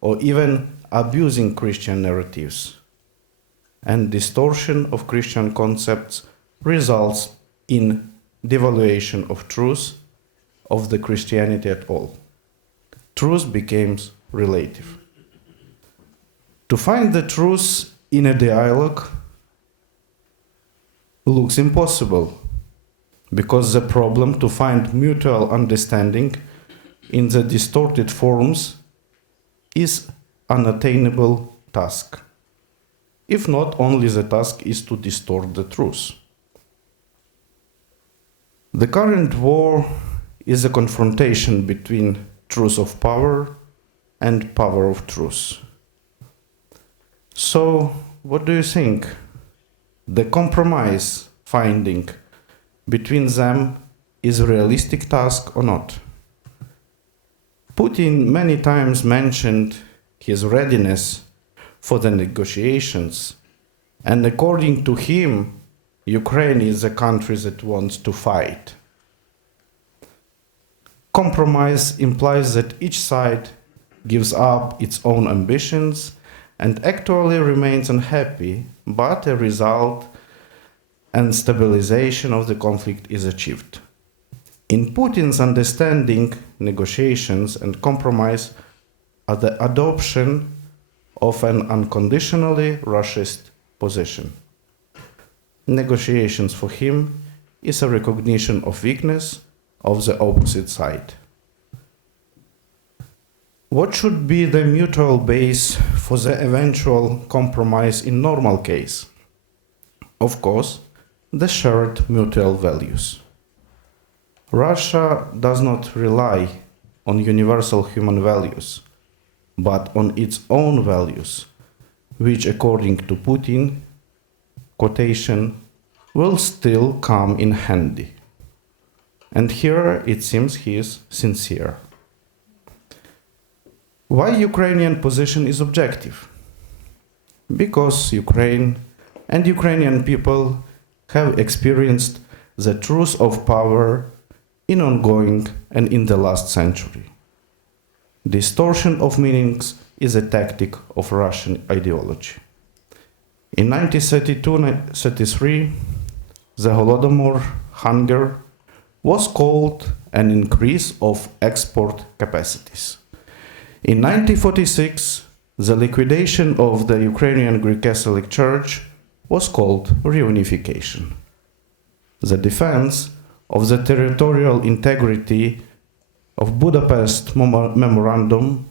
or even abusing Christian narratives. And distortion of Christian concepts results in devaluation of truth of the Christianity at all. Truth becomes relative. To find the truth in a dialogue looks impossible, because the problem to find mutual understanding in the distorted forms is an unattainable task. If not, only the task is to distort the truth. The current war is a confrontation between truth of power and power of truth. So, what do you think? The compromise finding between them is a realistic task or not? Putin many times mentioned his readiness for the negotiations, and according to him, Ukraine is a country that wants to fight. Compromise implies that each side gives up its own ambitions and actually remains unhappy, but a result and stabilization of the conflict is achieved. In Putin's understanding, negotiations and compromise are the adoption of an unconditionally Russianist position. Negotiations for him is a recognition of weakness of the opposite side. What should be the mutual base for the eventual compromise in normal case? Of course, the shared mutual values. Russia does not rely on universal human values, but on its own values, which, according to Putin, quotation, will still come in handy. And here it seems he is sincere. Why Ukrainian position is objective? Because Ukraine and Ukrainian people have experienced the truth of power in ongoing and in the last century. Distortion of meanings is a tactic of Russian ideology. In 1932-33, the Holodomor, hunger, was called an increase of export capacities. In 1946, the liquidation of the Ukrainian Greek Catholic Church was called reunification. The defense of the territorial integrity of Budapest Memorandum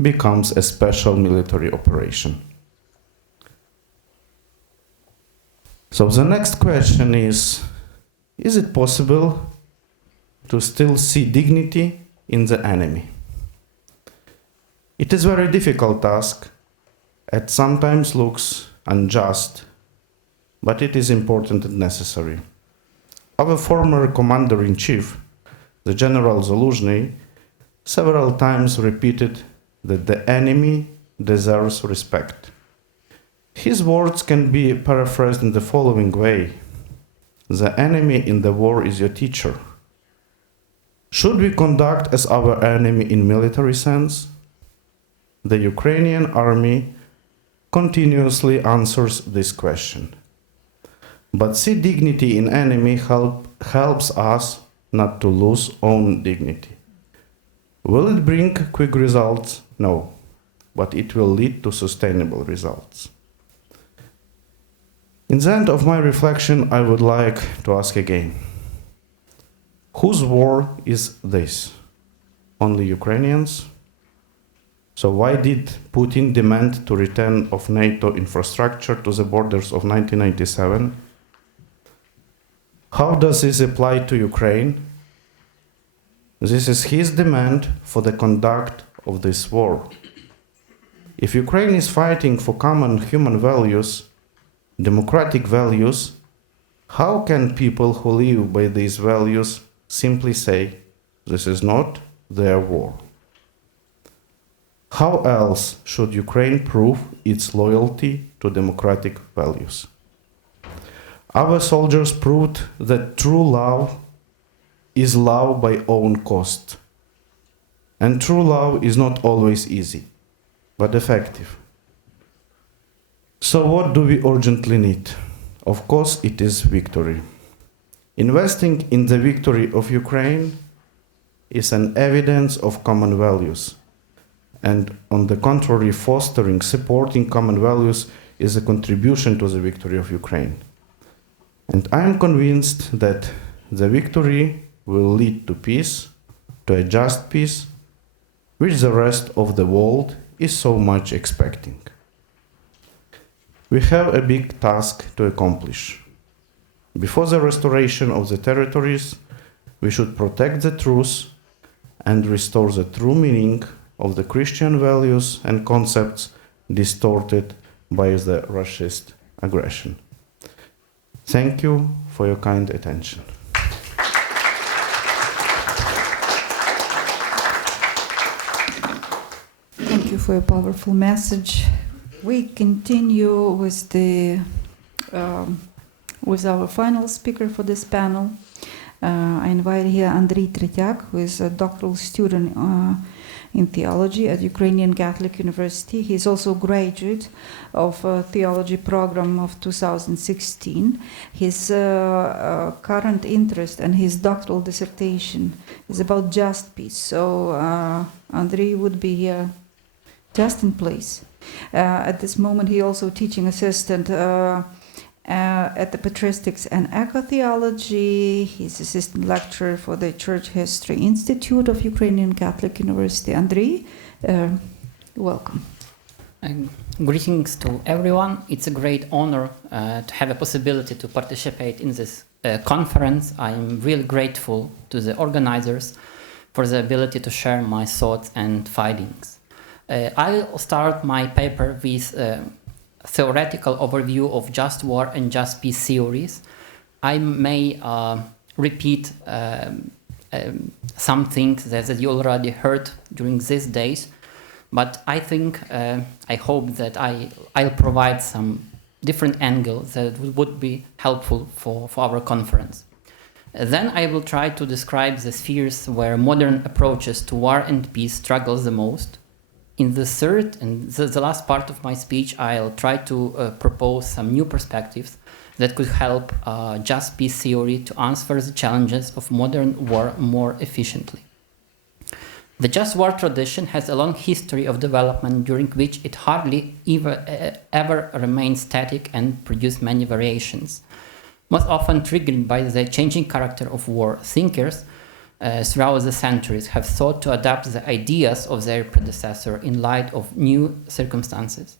becomes a special military operation. So the next question is it possible to still see dignity in the enemy? It is a very difficult task. It sometimes looks unjust, but it is important and necessary. Our former commander-in-chief, the General Zaluzhny, several times repeated that the enemy deserves respect. His words can be paraphrased in the following way: the enemy in the war is your teacher. Should we conduct as our enemy in military sense? The Ukrainian army continuously answers this question. But see dignity in enemy helps us not to lose own dignity. Will it bring quick results? No, but it will lead to sustainable results. In the end of my reflection, I would like to ask again, whose war is this? Only Ukrainians? So why did Putin demand to return of NATO infrastructure to the borders of 1997? How does this apply to Ukraine? This is his demand for the conduct of this war. If Ukraine is fighting for common human values, democratic values, how can people who live by these values simply say, this is not their war? How else should Ukraine prove its loyalty to democratic values? Our soldiers proved that true love is love by own cost. And true love is not always easy, but effective. So what do we urgently need? Of course, it is victory. Investing in the victory of Ukraine is an evidence of common values. And on the contrary, fostering, supporting common values is a contribution to the victory of Ukraine. And I am convinced that the victory will lead to peace, to a just peace, which the rest of the world is so much expecting. We have a big task to accomplish. Before the restoration of the territories, we should protect the truth and restore the true meaning of the Christian values and concepts distorted by the Russian aggression. Thank you for your kind attention. Thank you for your powerful message. We continue with with our final speaker for this panel. I invite here Andrii Tretiak, who is a doctoral student in theology at Ukrainian Catholic University. He is also a graduate of a theology program of 2016. His current interest and his doctoral dissertation is about just peace. So Andrii would be here just in place. At this moment, he also teaching assistant at the Patristics and Eco-Theology. He's assistant lecturer for the Church History Institute of Ukrainian Catholic University. Andrii, welcome. Greetings to everyone. It's a great honor to have a possibility to participate in this conference. I'm really grateful to the organizers for the ability to share my thoughts and findings. I'll start my paper with a theoretical overview of just war and just peace theories. I may repeat some things that you already heard during these days, but I think, I hope that I'll provide some different angles that would be helpful for our conference. Then I will try to describe the spheres where modern approaches to war and peace struggle the most. In the third and the last part of my speech, I'll try to propose some new perspectives that could help just peace theory to answer the challenges of modern war more efficiently. The just war tradition has a long history of development during which it hardly ever remained static and produced many variations. Most often triggered by the changing character of war, thinkers throughout the centuries have sought to adapt the ideas of their predecessor in light of new circumstances.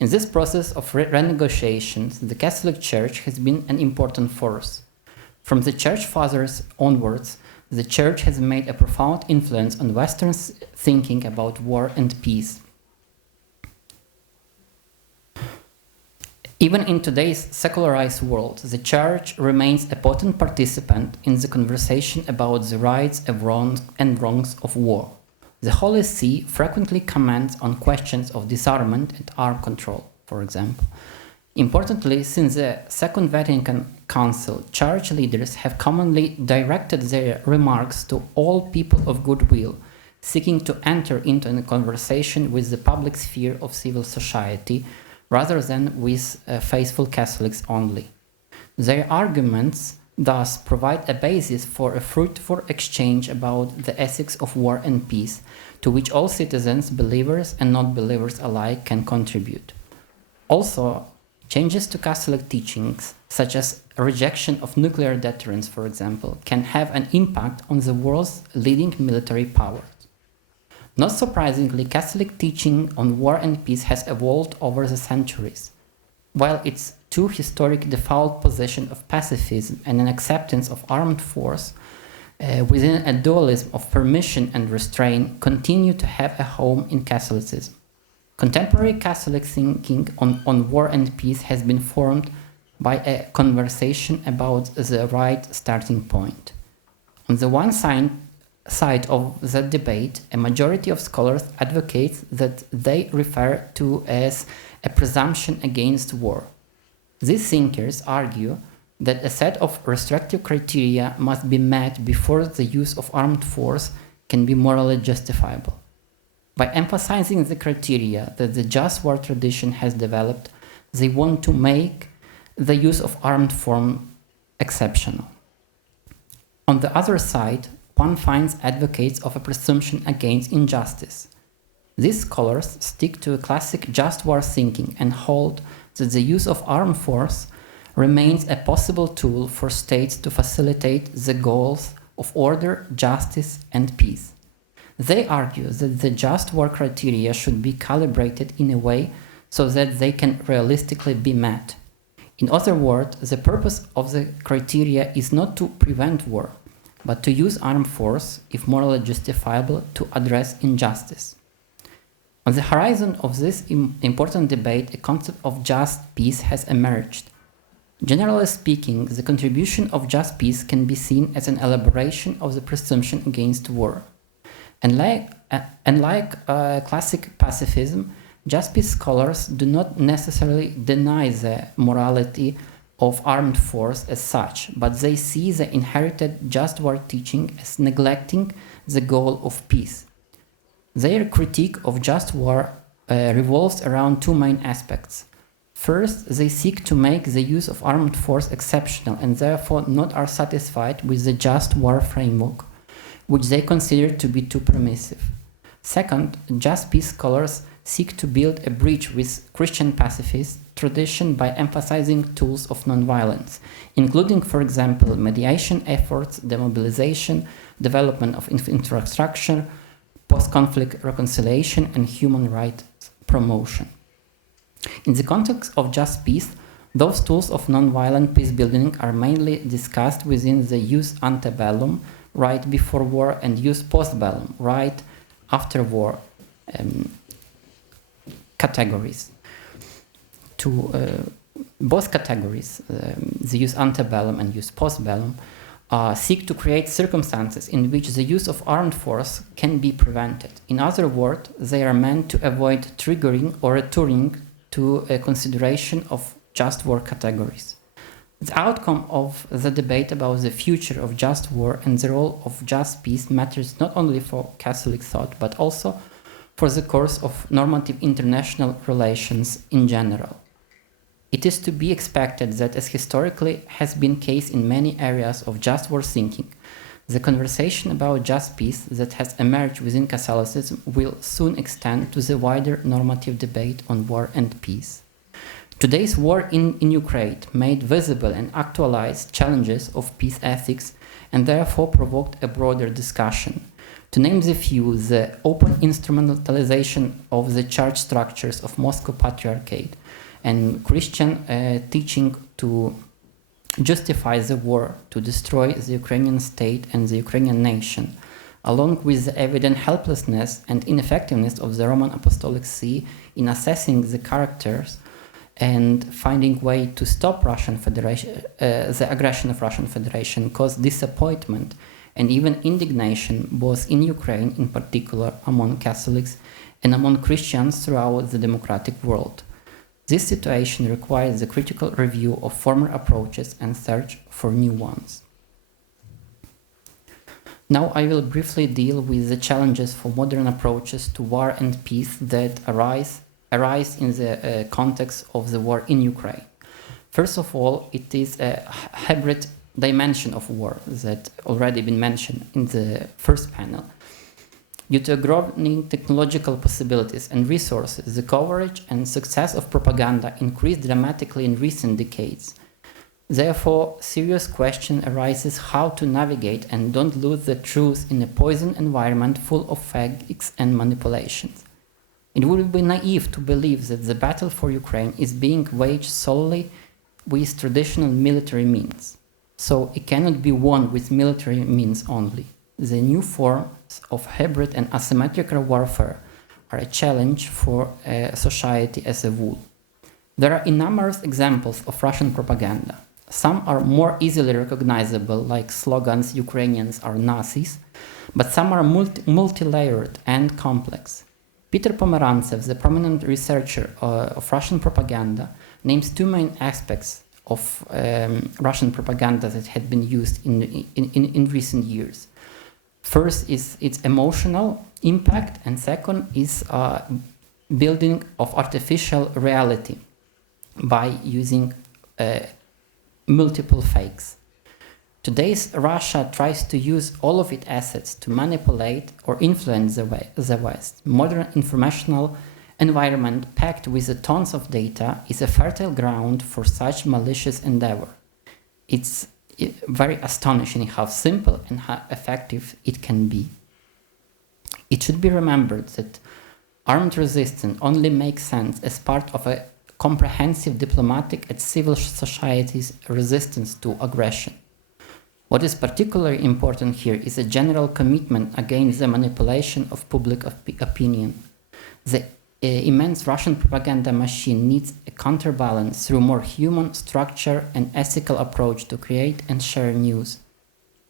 In this process of renegotiations, the Catholic Church has been an important force. From the Church Fathers onwards, the Church has made a profound influence on Western thinking about war and peace. Even in today's secularized world, the Church remains a potent participant in the conversation about the rights and wrongs of war. The Holy See frequently comments on questions of disarmament and arm control, for example. Importantly, since the Second Vatican Council, Church leaders have commonly directed their remarks to all people of goodwill, seeking to enter into a conversation with the public sphere of civil society, rather than with faithful Catholics only. Their arguments thus provide a basis for a fruitful exchange about the ethics of war and peace, to which all citizens, believers and non-believers alike, can contribute. Also, Changes to Catholic teachings, such as a rejection of nuclear deterrence, for example, can have an impact on the world's leading military powers. Not surprisingly, Catholic teaching on war and peace has evolved over the centuries. While its two historic default position of pacifism and an acceptance of armed force within a dualism of permission and restraint continue to have a home in Catholicism. Contemporary Catholic thinking on war and peace has been formed by a conversation about the right starting point. On the one side of the debate, a majority of scholars advocates that they refer to as a presumption against war. These thinkers argue that a set of restrictive criteria must be met before the use of armed force can be morally justifiable. By emphasizing the criteria that the just war tradition has developed, they want to make the use of armed force exceptional. On the other side, one finds advocates of a presumption against injustice. These scholars stick to a classic just war thinking and hold that the use of armed force remains a possible tool for states to facilitate the goals of order, justice, and peace. They argue that the just war criteria should be calibrated in a way so that they can realistically be met. In other words, the purpose of the criteria is not to prevent war, but to use armed force, if morally justifiable, to address injustice. On the horizon of this important debate, a concept of just peace has emerged. Generally speaking, the contribution of just peace can be seen as an elaboration of the presumption against war. And like classic pacifism, just peace scholars do not necessarily deny the morality of armed force as such, but they see the inherited just war teaching as neglecting the goal of peace. Their critique of just war revolves around two main aspects. First, they seek to make the use of armed force exceptional and therefore not are satisfied with the just war framework, which they consider to be too permissive. Second, just peace scholars seek to build a bridge with Christian pacifist tradition by emphasizing tools of nonviolence, including, for example, mediation efforts, demobilization, development of infrastructure, post-conflict reconciliation, and human rights promotion. In the context of just peace, those tools of nonviolent peacebuilding are mainly discussed within the use ante bellum, right before war, and use post bellum, right after war categories. Both categories, the use antebellum and use postbellum, seek to create circumstances in which the use of armed force can be prevented. In other words, they are meant to avoid triggering or returning to a consideration of just war categories. The outcome of the debate about the future of just war and the role of just peace matters not only for Catholic thought, but also for the course of normative international relations in general. It is to be expected that, as historically has been the case in many areas of just war thinking, the conversation about just peace that has emerged within Catholicism will soon extend to the wider normative debate on war and peace. Today's war in Ukraine made visible and actualized challenges of peace ethics and therefore provoked a broader discussion. To name the few, the open instrumentalization of the church structures of Moscow Patriarchate and Christian teaching to justify the war, to destroy the Ukrainian state and the Ukrainian nation, along with the evident helplessness and ineffectiveness of the Roman Apostolic See in assessing the characters and finding way to stop Russian Federation, the aggression of Russian Federation, caused disappointment and even indignation both in Ukraine in particular among Catholics and among Christians throughout the democratic world. This situation requires a critical review of former approaches and search for new ones. Now I will briefly deal with the challenges for modern approaches to war and peace that arise in the context of the war in Ukraine. First of all, it is a hybrid dimension of war that already been mentioned in the first panel. Due to growing technological possibilities and resources, the coverage and success of propaganda increased dramatically in recent decades. Therefore, serious question arises how to navigate and don't lose the truth in a poisoned environment full of fakes and manipulations. It would be naive to believe that the battle for Ukraine is being waged solely with traditional military means. So it cannot be won with military means only. The new forms of hybrid and asymmetrical warfare are a challenge for a society as a whole. There are numerous examples of Russian propaganda. Some are more easily recognizable, like slogans "Ukrainians are Nazis," but some are multi-layered and complex. Peter Pomerantsev, the prominent researcher of Russian propaganda, names two main aspects of Russian propaganda that had been used in recent years. First is its emotional impact, and second is building of artificial reality by using multiple fakes. Today's Russia tries to use all of its assets to manipulate or influence the West. Modern informational environment packed with tons of data is a fertile ground for such malicious endeavor. It's very astonishing how simple and how effective it can be. It should be remembered that armed resistance only makes sense as part of a comprehensive diplomatic and civil society's resistance to aggression. What is particularly important here is a general commitment against the manipulation of public opinion. The immense Russian propaganda machine needs a counterbalance through more human, structure, and ethical approach to create and share news.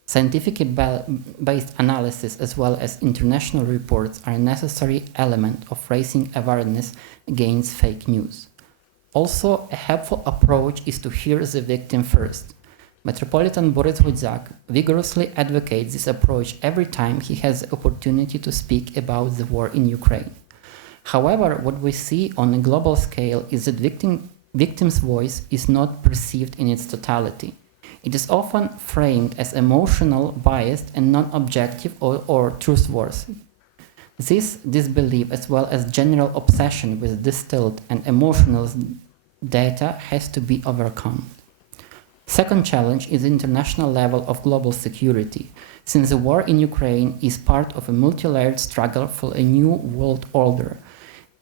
Scientific-based analysis as well as international reports are a necessary element of raising awareness against fake news. Also, a helpful approach is to hear the victim first. Metropolitan Boris Hudyak vigorously advocates this approach every time he has the opportunity to speak about the war in Ukraine. However, what we see on a global scale is that victim's voice is not perceived in its totality. It is often framed as emotional, biased, and non-objective or truthworthy. This disbelief, as well as general obsession with distilled and emotional data, has to be overcome. Second challenge is the international level of global security, since the war in Ukraine is part of a multi-layered struggle for a new world order.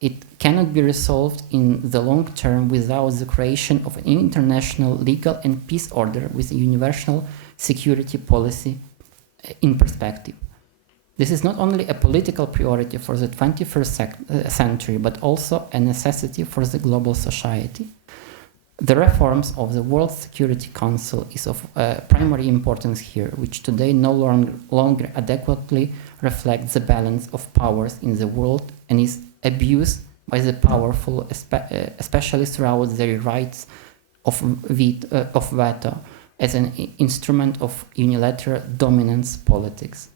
It cannot be resolved in the long term without the creation of an international legal and peace order with a universal security policy in perspective. This is not only a political priority for the 21st century, but also a necessity for the global society. The reforms of the World Security Council is of primary importance here, which today no longer adequately reflects the balance of powers in the world and is abused by the powerful, especially throughout their rights of veto as an instrument of unilateral dominance politics.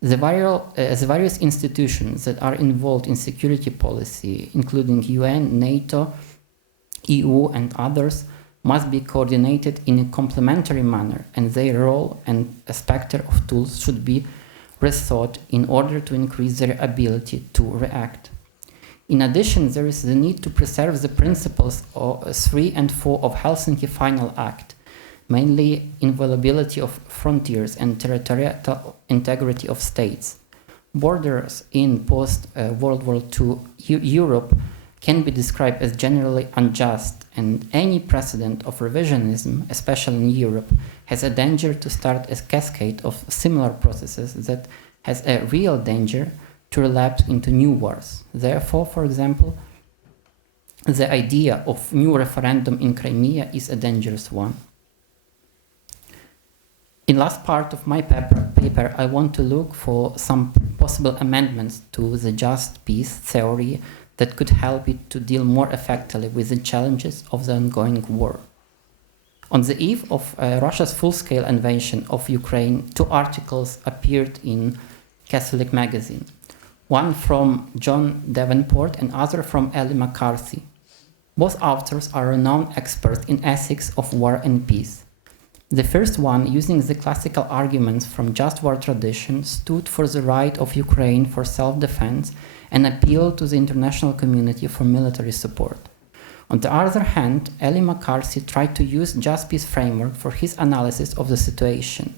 The various institutions that are involved in security policy, including UN, NATO, EU, and others, must be coordinated in a complementary manner, and their role and a spectrum of tools should be rethought in order to increase their ability to react. In addition, there is the need to preserve the principles of 3 and 4 of Helsinki Final Act, mainly inviolability of frontiers and territorial integrity of states. Borders in post-World War II Europe can be described as generally unjust, and any precedent of revisionism, especially in Europe, has a danger to start a cascade of similar processes that has a real danger to relapse into new wars. Therefore, for example, the idea of new referendum in Crimea is a dangerous one. In last part of my paper, I want to look for some possible amendments to the just peace theory that could help it to deal more effectively with the challenges of the ongoing war. On the eve of Russia's full-scale invasion of Ukraine, 2 articles appeared in Catholic magazine, one from John Davenport and other from Ellie McCarthy. Both authors are renowned experts in ethics of war and peace. The first one, using the classical arguments from just war tradition, stood for the right of Ukraine for self-defense and appealed to the international community for military support. On the other hand, Eli McCarthy tried to use just peace framework for his analysis of the situation.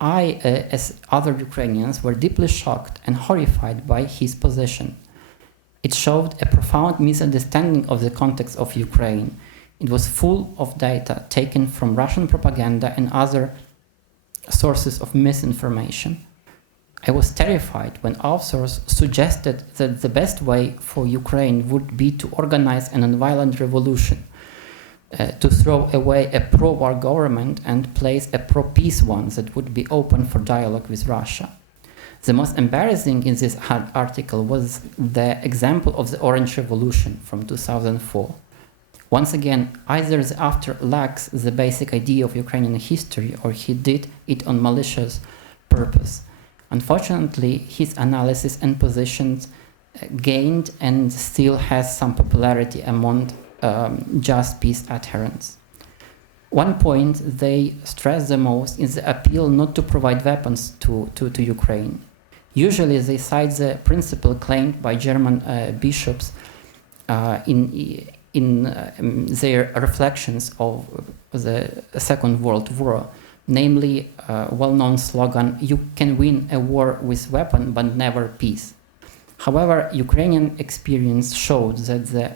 I, as other Ukrainians, were deeply shocked and horrified by his position. It showed a profound misunderstanding of the context of Ukraine. It was full of data taken from Russian propaganda and other sources of misinformation. I was terrified when authors suggested that the best way for Ukraine would be to organize a nonviolent revolution, to throw away a pro-war government and place a pro-peace one that would be open for dialogue with Russia. The most embarrassing in this article was the example of the Orange Revolution from 2004. Once again, either the author lacks the basic idea of Ukrainian history or he did it on malicious purpose. Unfortunately, his analysis and positions gained and still has some popularity among just peace adherents. One point they stress the most is the appeal not to provide weapons to Ukraine. Usually they cite the principle claimed by German bishops in their reflections of the Second World War, namely well-known slogan, "You can win a war with weapon, but never peace." However, Ukrainian experience showed that the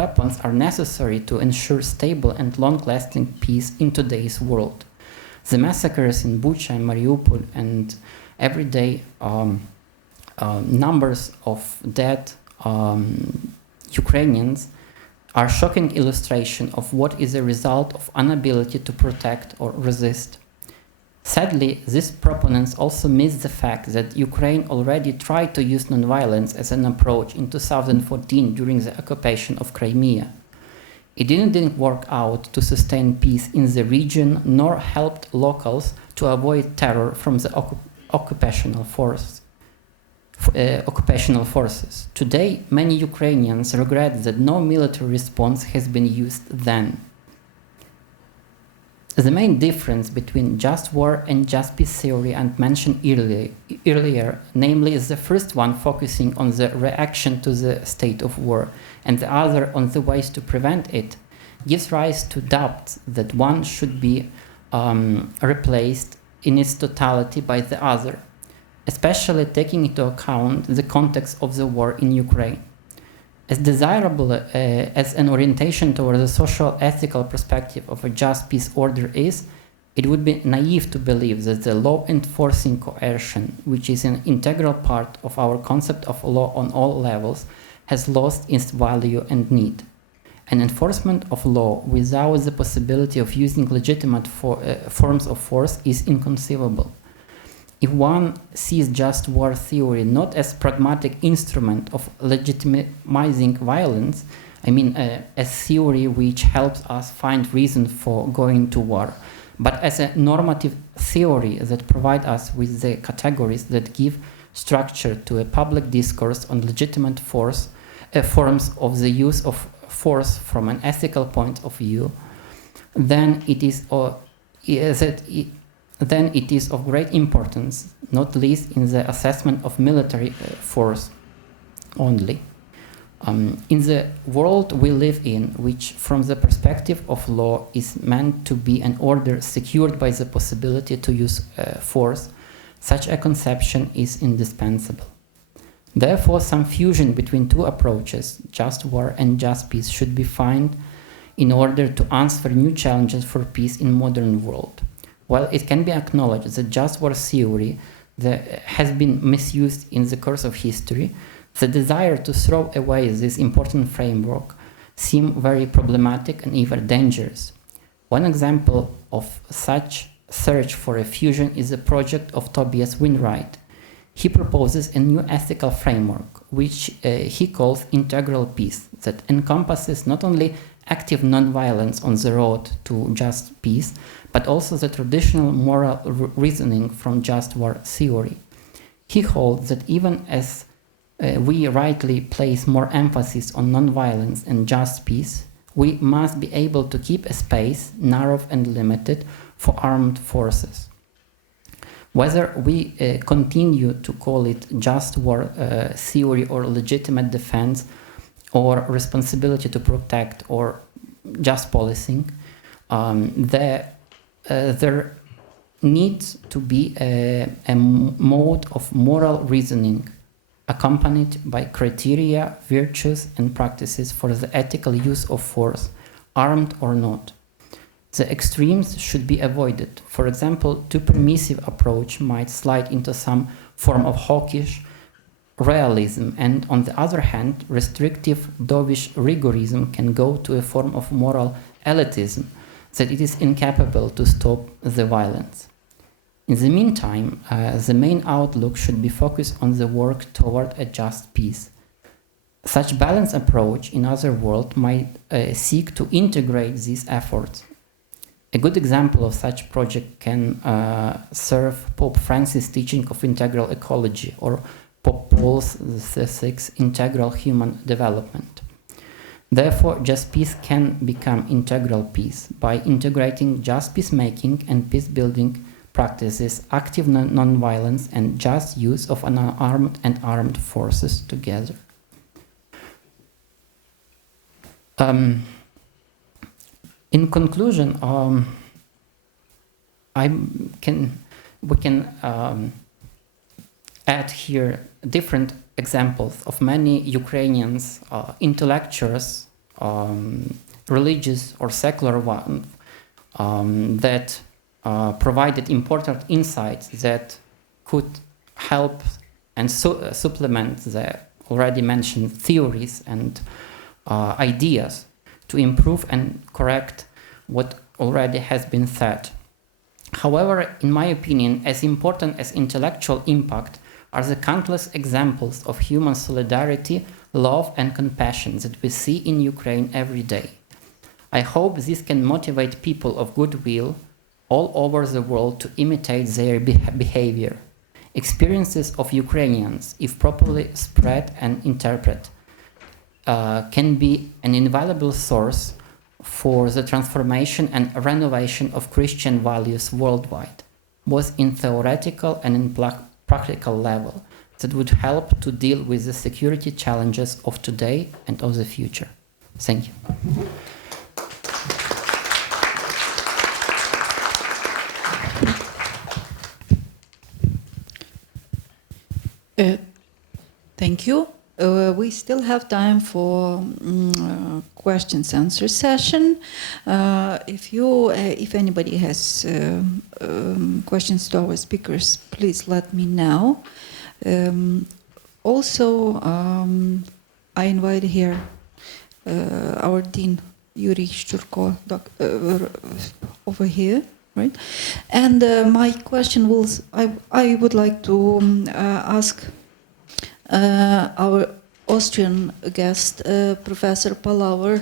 weapons are necessary to ensure stable and long-lasting peace in today's world. The massacres in Bucha and Mariupol and everyday numbers of dead Ukrainians are shocking illustration of what is a result of inability to protect or resist. Sadly, these proponents also miss the fact that Ukraine already tried to use nonviolence as an approach in 2014 during the occupation of Crimea. It didn't work out to sustain peace in the region, nor helped locals to avoid terror from the occupational forces. Today, many Ukrainians regret that no military response has been used then. The main difference between just war and just peace theory and mentioned earlier, namely the first one focusing on the reaction to the state of war and the other on the ways to prevent it, gives rise to doubts that one should be replaced in its totality by the other, especially taking into account the context of the war in Ukraine. As desirable as an orientation toward the social ethical perspective of a just peace order is, it would be naive to believe that the law enforcing coercion, which is an integral part of our concept of law on all levels, has lost its value and need. An enforcement of law without the possibility of using legitimate forms of force is inconceivable. If one sees just war theory not as pragmatic instrument of legitimizing violence, a theory which helps us find reason for going to war, but as a normative theory that provides us with the categories that give structure to a public discourse on legitimate forms of the use of force from an ethical point of view, then it is of great importance, not least in the assessment of military force only. In the world we live in, which from the perspective of law is meant to be an order secured by the possibility to use force, such a conception is indispensable. Therefore, some fusion between two approaches, just war and just peace, should be found in order to answer new challenges for peace in modern world. While it can be acknowledged that just war theory has been misused in the course of history, the desire to throw away this important framework seems very problematic and even dangerous. One example of such search for a fusion is the project of Tobias Wainwright. He proposes a new ethical framework, which he calls integral peace, that encompasses not only active non-violence on the road to just peace, but also the traditional moral reasoning from just war theory. He holds that even as we rightly place more emphasis on non-violence and just peace, we must be able to keep a space, narrow and limited, for armed forces. Whether we continue to call it just war theory or legitimate defense or responsibility to protect or just policing, there needs to be a mode of moral reasoning accompanied by criteria, virtues, and practices for the ethical use of force, armed or not. The extremes should be avoided. For example, too permissive approach might slide into some form of hawkish realism, and on the other hand, restrictive dovish rigorism can go to a form of moral elitism, that it is incapable to stop the violence. In the meantime, the main outlook should be focused on the work toward a just peace. Such balanced approach, in other words, might seek to integrate these efforts. A good example of such project can serve Pope Francis' teaching of integral ecology or Pope Paul VI's integral human development. Therefore, just peace can become integral peace by integrating just peacemaking and peace-building practices, active non-violence, and just use of unarmed and armed forces together. In conclusion, we can add here different examples of many Ukrainians, intellectuals, religious or secular ones, that provided important insights that could help and supplement the already mentioned theories and ideas to improve and correct what already has been said. However, in my opinion, as important as intellectual impact are the countless examples of human solidarity, love, and compassion that we see in Ukraine every day. I hope this can motivate people of goodwill all over the world to imitate their behavior. Experiences of Ukrainians, if properly spread and interpreted, can be an invaluable source for the transformation and renovation of Christian values worldwide, both in theoretical and in practical level, that would help to deal with the security challenges of today and of the future. Thank you. Thank you. We still have time for questions answer session. If anybody has questions to our speakers, please let me know. Also, I invite here our Dean Yuriy Shchurko over here, right? And my question was, I would like to ask our Austrian guest, Professor Palaver,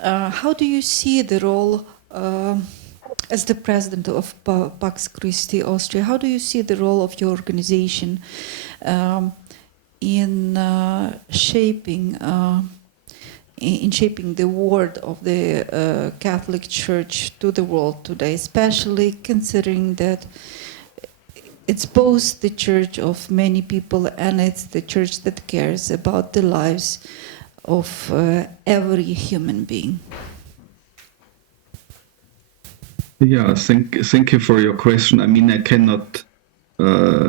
how do you see the role as the president of Pax Christi Austria? How do you see the role of your organization in shaping the word of the Catholic Church to the world today, especially considering that it's both the church of many people and it's the church that cares about the lives of every human being? Yeah, thank you for your question. I mean, I cannot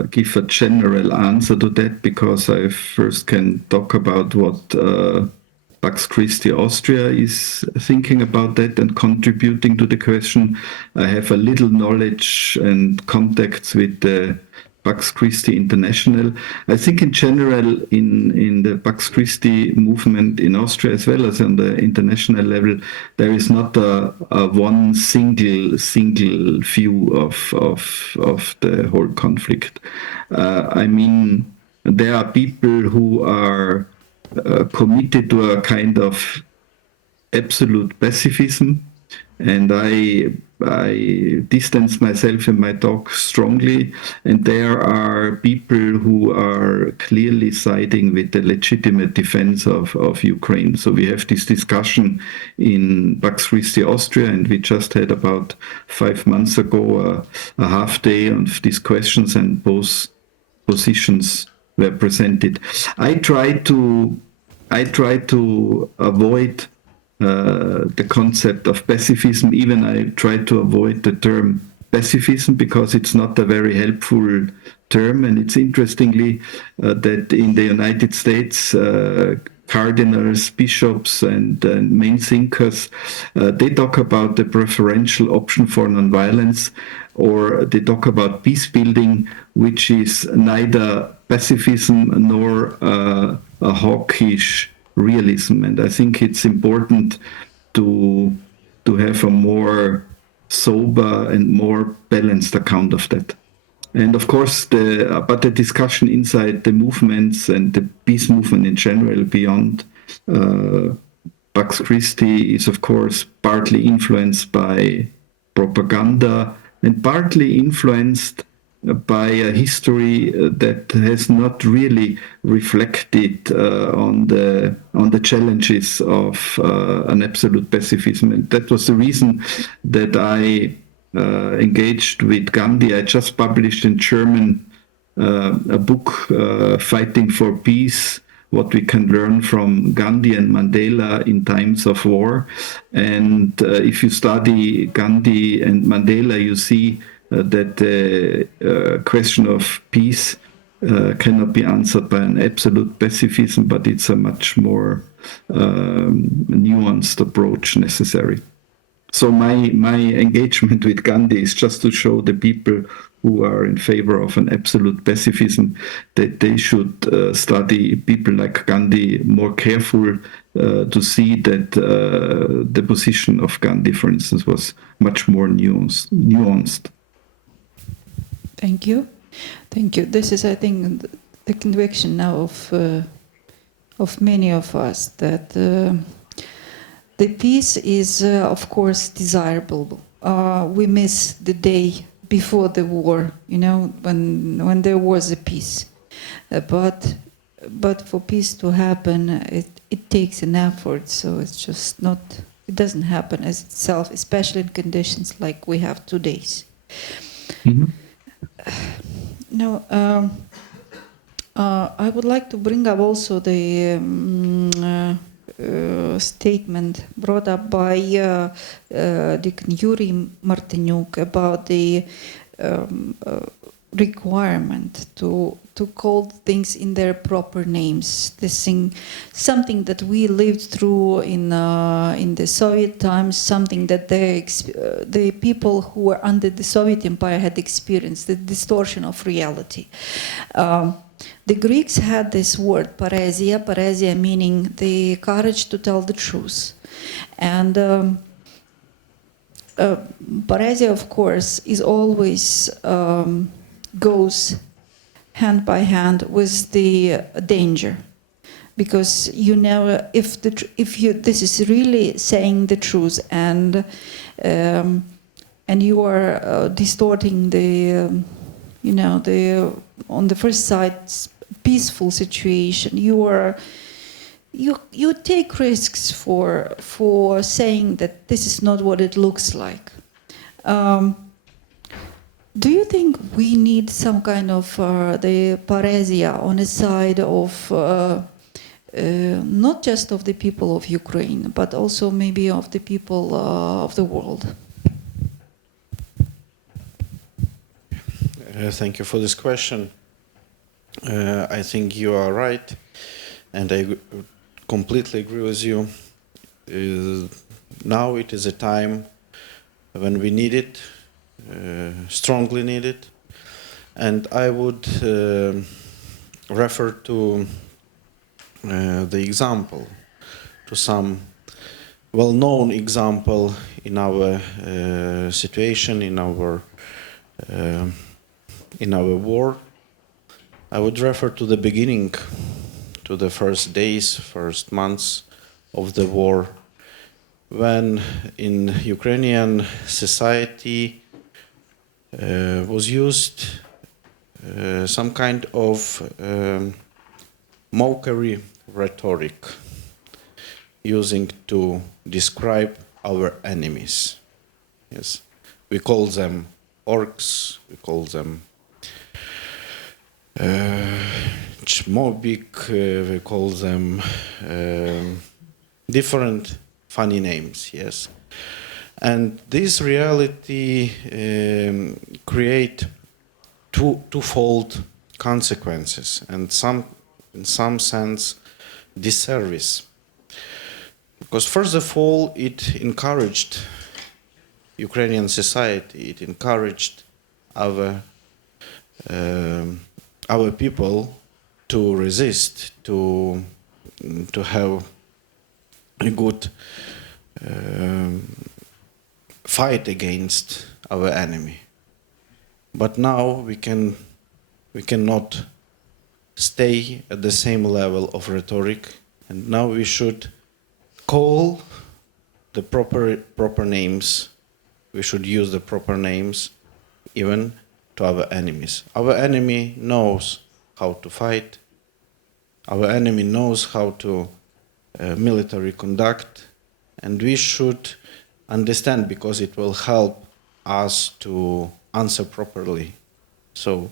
give a general answer to that because I first can talk about what Pax Christi Austria is thinking about that and contributing to the question. I have a little knowledge and contacts with the Pax Christi International. I think in general in the Pax Christi movement in Austria as well as on the international level, there is not a one single view of the whole conflict. I mean, there are people who are committed to a kind of absolute pacifism, and I I distance myself in my talk strongly, and there are people who are clearly siding with the legitimate defense of Ukraine. So we have this discussion in Pax Christi, Austria, and we just had about 5 months ago a half day of these questions, and both positions were presented. I try to avoid the concept of pacifism. Even I try to avoid the term pacifism because it's not a very helpful term. And it's interestingly that in the United States, cardinals, bishops, and main thinkers, they talk about the preferential option for nonviolence, or they talk about peacebuilding, which is neither pacifism nor a hawkish realism. And I think it's important to have a more sober and more balanced account of that. And of course, but the discussion inside the movements and the peace movement in general beyond Pax Christi is of course partly influenced by propaganda and partly influenced by a history that has not really reflected on the challenges of an absolute pacifism. And that was the reason that I engaged with Gandhi. I just published in German a book, Fighting for Peace, what we can learn from Gandhi and Mandela in times of war. And if you study Gandhi and Mandela, you see that the question of peace cannot be answered by an absolute pacifism, but it's a much more nuanced approach necessary. So my engagement with Gandhi is just to show the people who are in favor of an absolute pacifism that they should study people like Gandhi more careful to see that the position of Gandhi, for instance, was much more nuanced. Thank you. Thank you. This is, I think, the conviction now of many of us that the peace is, of course, desirable. We miss the day before the war, when there was a peace. But for peace to happen, it takes an effort. So it's just not. It doesn't happen as itself, especially in conditions like we have today. Mm-hmm. No, I would like to bring up also the statement brought up by Deacon Yuriy Martynyuk about the requirement to call things in their proper names. This thing, something that we lived through in the Soviet times, something that the people who were under the Soviet Empire had experienced, the distortion of reality. The Greeks had this word paresia meaning the courage to tell the truth. And paresia, of course, is always goes hand by hand with the danger, because if this is really saying the truth and you are distorting the on the first side peaceful situation, you take risks for saying that this is not what it looks like. Do you think we need some kind of the paresia on the side of not just of the people of Ukraine, but also maybe of the people of the world? Thank you for this question. I think you are right, and I completely agree with you. Now it is a time when we need it. Strongly needed, and I would refer to the example, to some well-known example in our situation, in our war. I would refer to the beginning, to the first days, first months of the war when in Ukrainian society was used some kind of mockery rhetoric using to describe our enemies. Yes, we call them orcs, we call them Chmobik, we call them different funny names, yes. And this reality create twofold consequences and in some sense disservice. Because first of all, it encouraged Ukrainian society, it encouraged our people to resist, to have a good fight against our enemy. But now we cannot stay at the same level of rhetoric, and now we should call the proper names. We should use the proper names even to our enemies. Our enemy knows how to fight. Our enemy knows how to military conduct, and we should understand, because it will help us to answer properly. So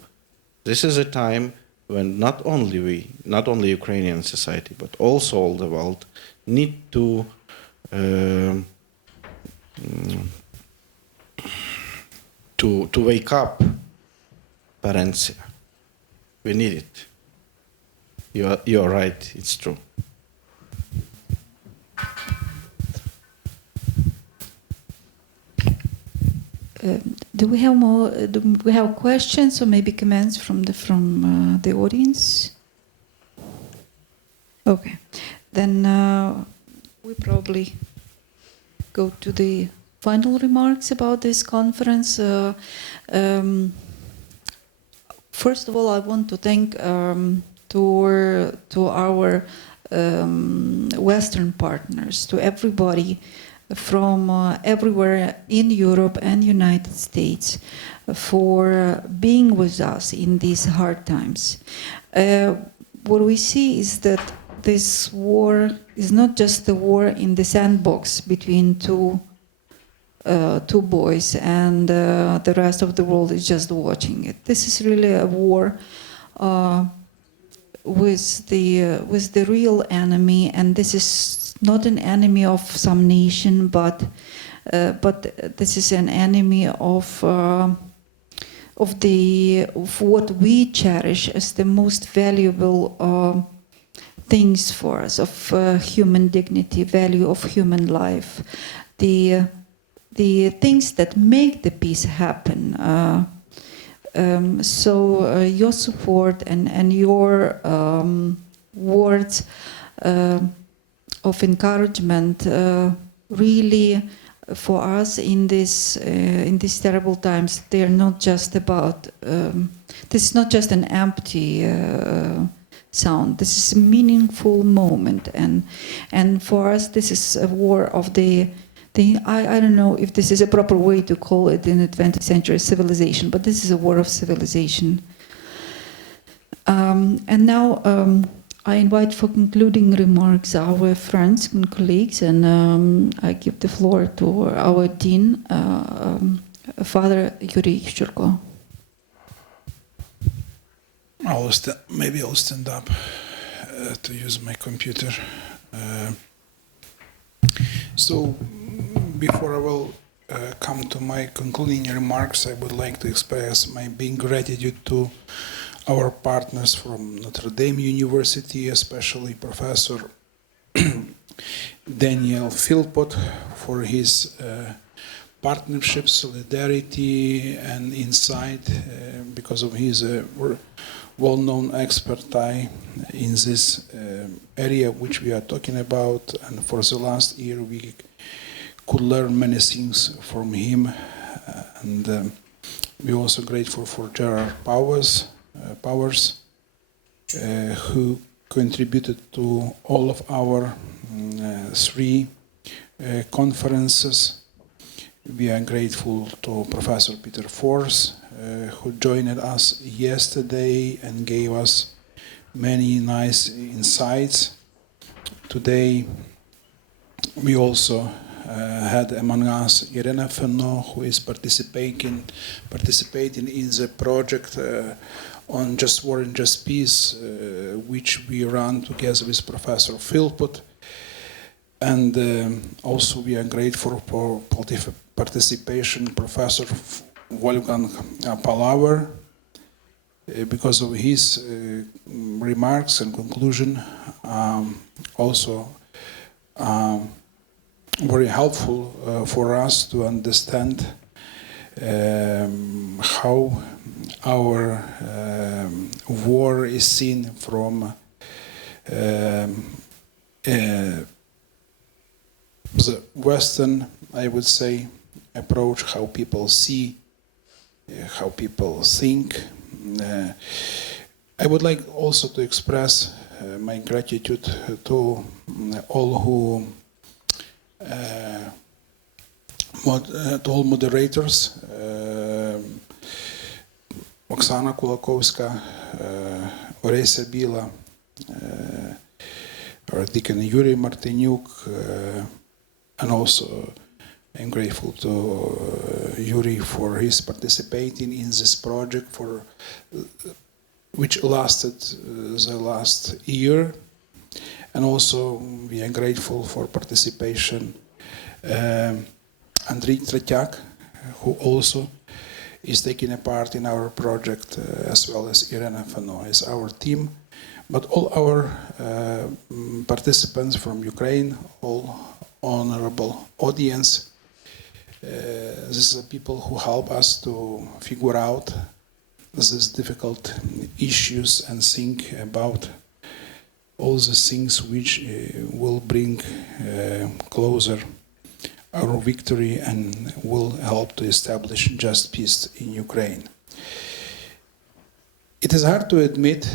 this is a time when not only Ukrainian society, but also all the world need to wake up. Parents, we need it. You are right. It's true. Do we have more? Do we have questions or maybe comments from the audience? Okay, then we probably go to the final remarks about this conference. First of all, I want to thank to our Western partners, to everybody from everywhere in Europe and United States for being with us in these hard times. What we see is that this war is not just a war in the sandbox between two boys and the rest of the world is just watching it. This is really a war with the real enemy, and this is not an enemy of some nation, but this is an enemy of what we cherish as the most valuable things for us, of human dignity, value of human life, the things that make the peace happen. So your support and your words of encouragement really for us in these terrible times, they are not just about this is not just an empty sound. This is a meaningful moment, and for us this is a war of I don't know if this is a proper way to call it in the 20th century civilization, but this is a war of civilization. And now I invite for concluding remarks our friends and colleagues, and I give the floor to our dean, Father Yuriy Shchurko. Maybe I'll stand up to use my computer. So before I will come to my concluding remarks, I would like to express my big gratitude to our partners from Notre Dame University, especially Professor Daniel Philpott for his partnership, solidarity, and insight because of his well-known expertise in this area which we are talking about. And for the last year, we could learn many things from him. And we're also grateful for Gerard Powers, who contributed to all of our three conferences. We are grateful to Professor Peter Force, who joined us yesterday and gave us many nice insights. Today, we also had among us Iryna Fenno, who is participating in the project on Just War and Just Peace, which we run together with Professor Philpott. And also we are grateful for participation Professor Wolfgang Palaver, because of his remarks and conclusion, also very helpful for us to understand how our war is seen from the Western, I would say, approach, how people see, how people think. I would like also to express my gratitude to all who, to all moderators, Oksana Kulakovska, Orysya, Bila, our Deacon Yuriy, Martynyuk, and also I'm grateful to Yuriy for his participating in this project, for which lasted the last year, and also we are grateful for participation Andrii Tretiak, who also is taking a part in our project, as well as Iryna Fenno is our team, but all our participants from Ukraine, all honorable audience. These are people who help us to figure out these difficult issues and think about all the things which will bring closer our victory and will help to establish just peace in Ukraine. It is hard to admit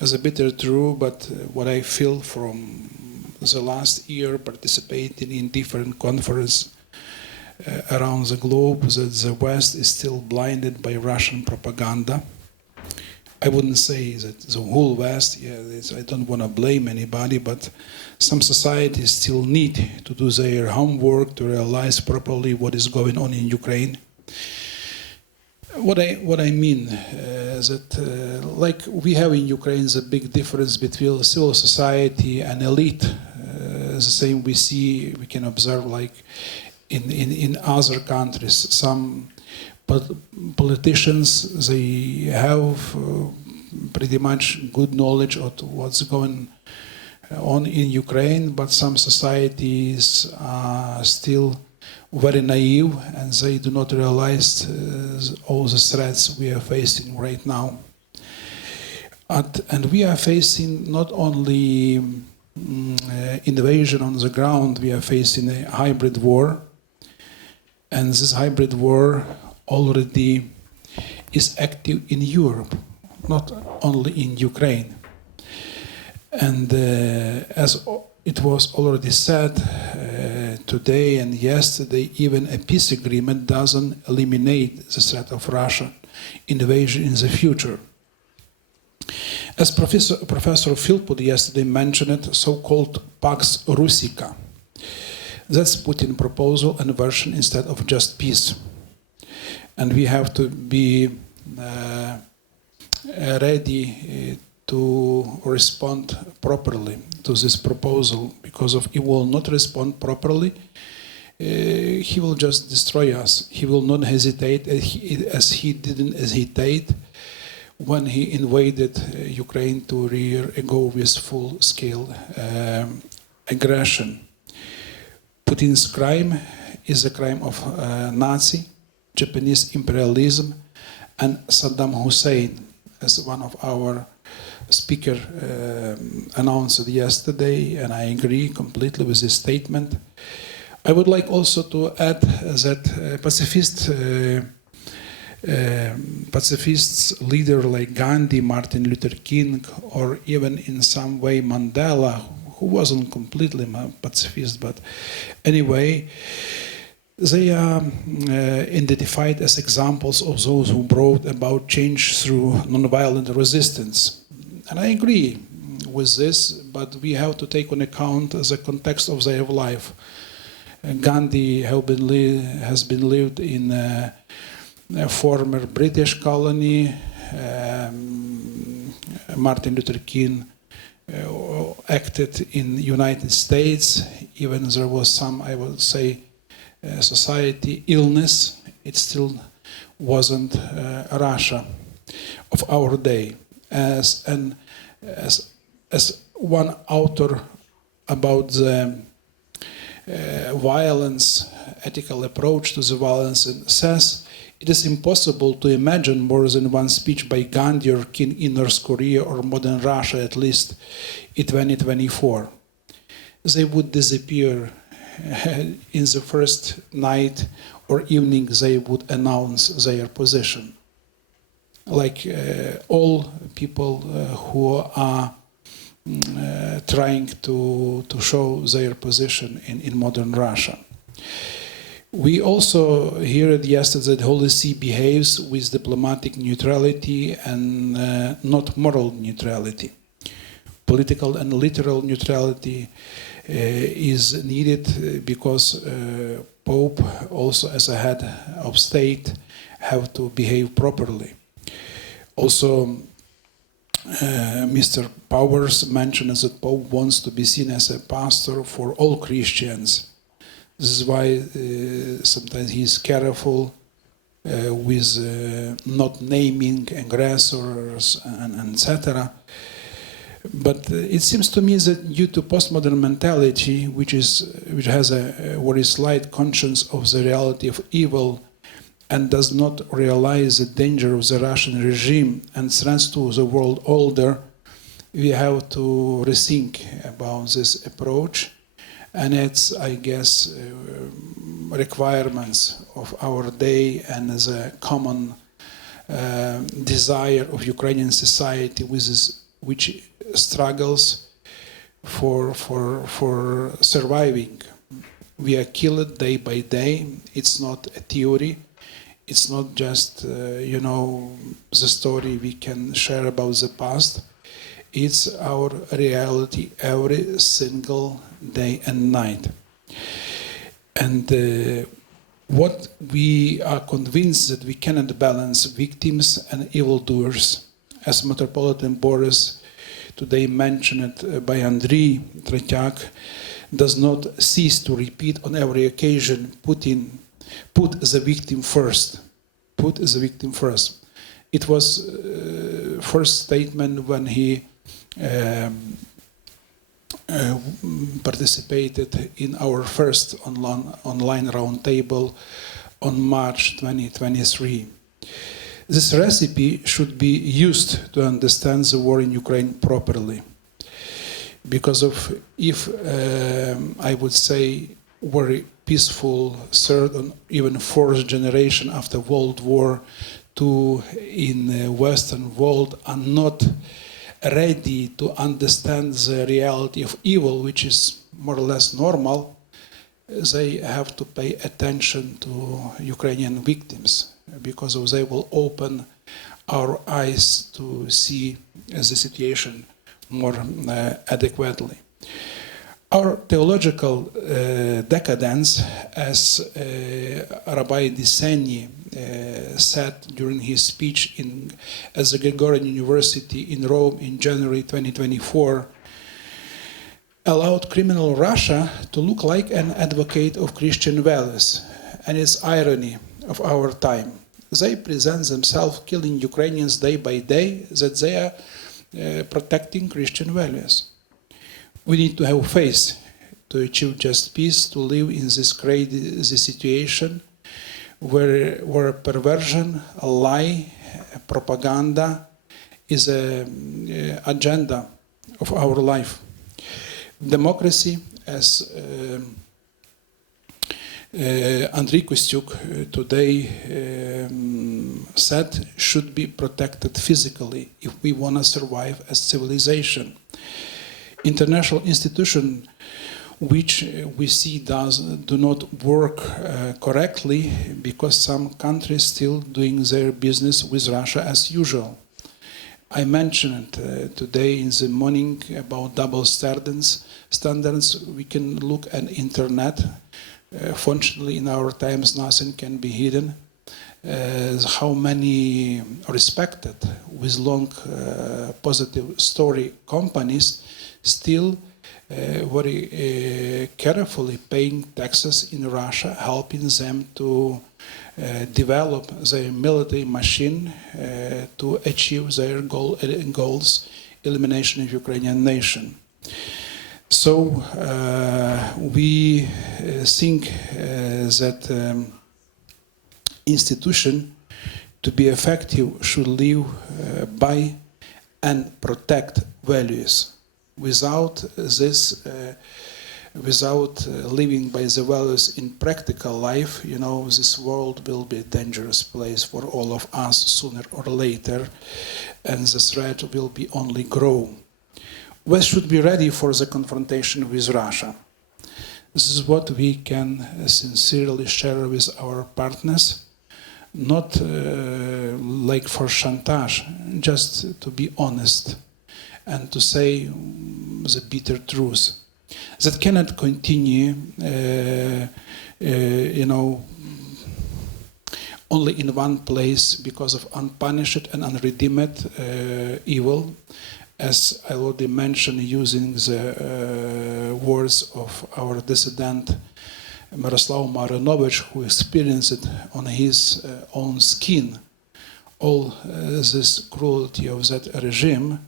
as a bitter truth, but what I feel from the last year participating in different conferences around the globe, that the West is still blinded by Russian propaganda. I wouldn't say that the whole West, I don't want to blame anybody, but some societies still need to do their homework to realize properly what is going on in Ukraine. What I mean that like we have in Ukraine the big difference between civil society and elite. The same we can observe like in other countries. Some politicians, they have pretty much good knowledge of what's going on in Ukraine, but some societies are still very naive and they do not realize all the threats we are facing right now. And we are facing not only invasion on the ground, we are facing a hybrid war. And this hybrid war already is active in Europe, not only in Ukraine. And as it was already said today and yesterday, even a peace agreement doesn't eliminate the threat of Russian invasion in the future. As Professor Philpott yesterday mentioned it, so-called Pax Russica. That's Putin's proposal and version instead of just peace. And we have to be ready to respond properly to this proposal, because if he will not respond properly, he will just destroy us. He will not hesitate, as he didn't hesitate when he invaded Ukraine to go with full-scale aggression. Putin's crime is a crime of Nazi, Japanese imperialism, and Saddam Hussein, as one of our speaker announced yesterday, and I agree completely with this statement. I would like also to add that pacifists leader like Gandhi, Martin Luther King, or even in some way Mandela, who wasn't completely a pacifist, but anyway, they are identified as examples of those who brought about change through nonviolent resistance. And I agree with this, but we have to take on account the context of their life. Gandhi has been lived in a former British colony. Martin Luther King acted in the United States. Even there was some, I would say, society illness. It still wasn't Russia of our day. As one author about the violence, ethical approach to the violence, and says, it is impossible to imagine more than one speech by Gandhi or King in North Korea or modern Russia, at least in 2024. They would disappear in the first night or evening. They would announce their position. Like all people who are trying to show their position in modern Russia. We also heard yesterday that Holy See behaves with diplomatic neutrality and not moral neutrality. Political and literal neutrality is needed because Pope, also as a head of state, have to behave properly. Also, Mr. Powers mentioned that Pope wants to be seen as a pastor for all Christians. This is why sometimes he is careful with not naming aggressors and etc. But it seems to me that due to postmodern mentality, which has a very slight conscience of the reality of evil and does not realize the danger of the Russian regime and threats to the world order, we have to rethink about this approach. And it's, I guess, requirements of our day and as a common desire of Ukrainian society which struggles for surviving. We are killed day by day. It's not a theory. It's not just, the story we can share about the past. It's our reality every single day and night. And what we are convinced that we cannot balance victims and evildoers, as Metropolitan Boris today mentioned by Andrii Tretiak, does not cease to repeat on every occasion, put the victim first. Put the victim first. It was first statement when he participated in our first online roundtable on March 2023. This recipe should be used to understand the war in Ukraine properly. Because if I would say very peaceful third and even fourth generation after World War II in the Western world are not ready to understand the reality of evil, which is more or less normal, they have to pay attention to Ukrainian victims, because they will open our eyes to see the situation more adequately. Our theological decadence, as Rabbi Diseni said during his speech at the Gregorian University in Rome in January 2024, allowed criminal Russia to look like an advocate of Christian values. And it's irony of our time. They present themselves killing Ukrainians day by day, that they are protecting Christian values. We need to have faith to achieve just peace, to live in this crazy situation where perversion, a lie, propaganda is an agenda of our life. Democracy, as Andrii Tretiak today said, should be protected physically if we want to survive as civilization. international institution which we see do not work correctly because some countries still doing their business with Russia as usual. I mentioned today in the morning about double standards. We can look at internet. Fortunately, in our times, nothing can be hidden. How many respected with long positive story companies still very carefully paying taxes in Russia, helping them to develop their military machine to achieve their goals, elimination of Ukrainian nation. So we think that institution to be effective should live by and protect values. Without this, without living by the values in practical life, you know, this world will be a dangerous place for all of us sooner or later, and the threat will be only grow. We should be ready for the confrontation with Russia. This is what we can sincerely share with our partners, not like for chantage, just to be honest and to say the bitter truth. That cannot continue, you know, only in one place because of unpunished and unredeemed evil, as I already mentioned, using the words of our dissident Miroslav Marinovich, who experienced it on his own skin, all this cruelty of that regime,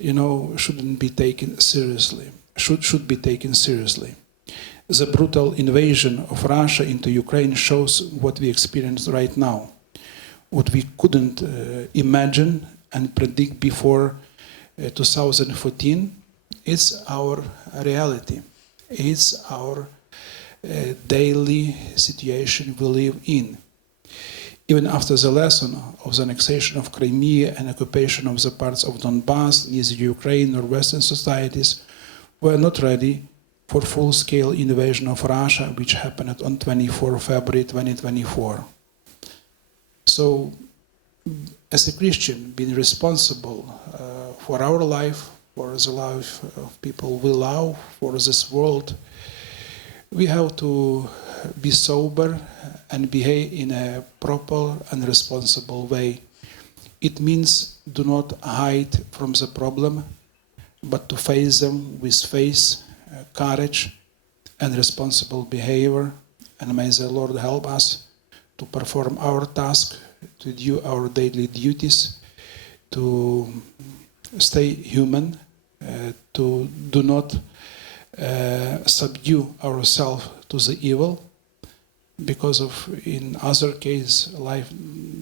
you know, shouldn't be taken seriously. Should be taken seriously. The brutal invasion of Russia into Ukraine shows what we experience right now, what we couldn't imagine and predict before 2014. It's our reality. It's our daily situation we live in. Even after the lesson of the annexation of Crimea and occupation of the parts of Donbass, neither Ukraine nor Western societies were not ready for full-scale invasion of Russia, which happened on 24 February 2024. So, as a Christian, being responsible for our life, for the life of people we love, for this world, we have to be sober and behave in a proper and responsible way. It means do not hide from the problem, but to face them with faith, courage, and responsible behavior. And may the Lord help us to perform our task, to do our daily duties, to stay human, to do not subdue ourselves to the evil, because of in other case life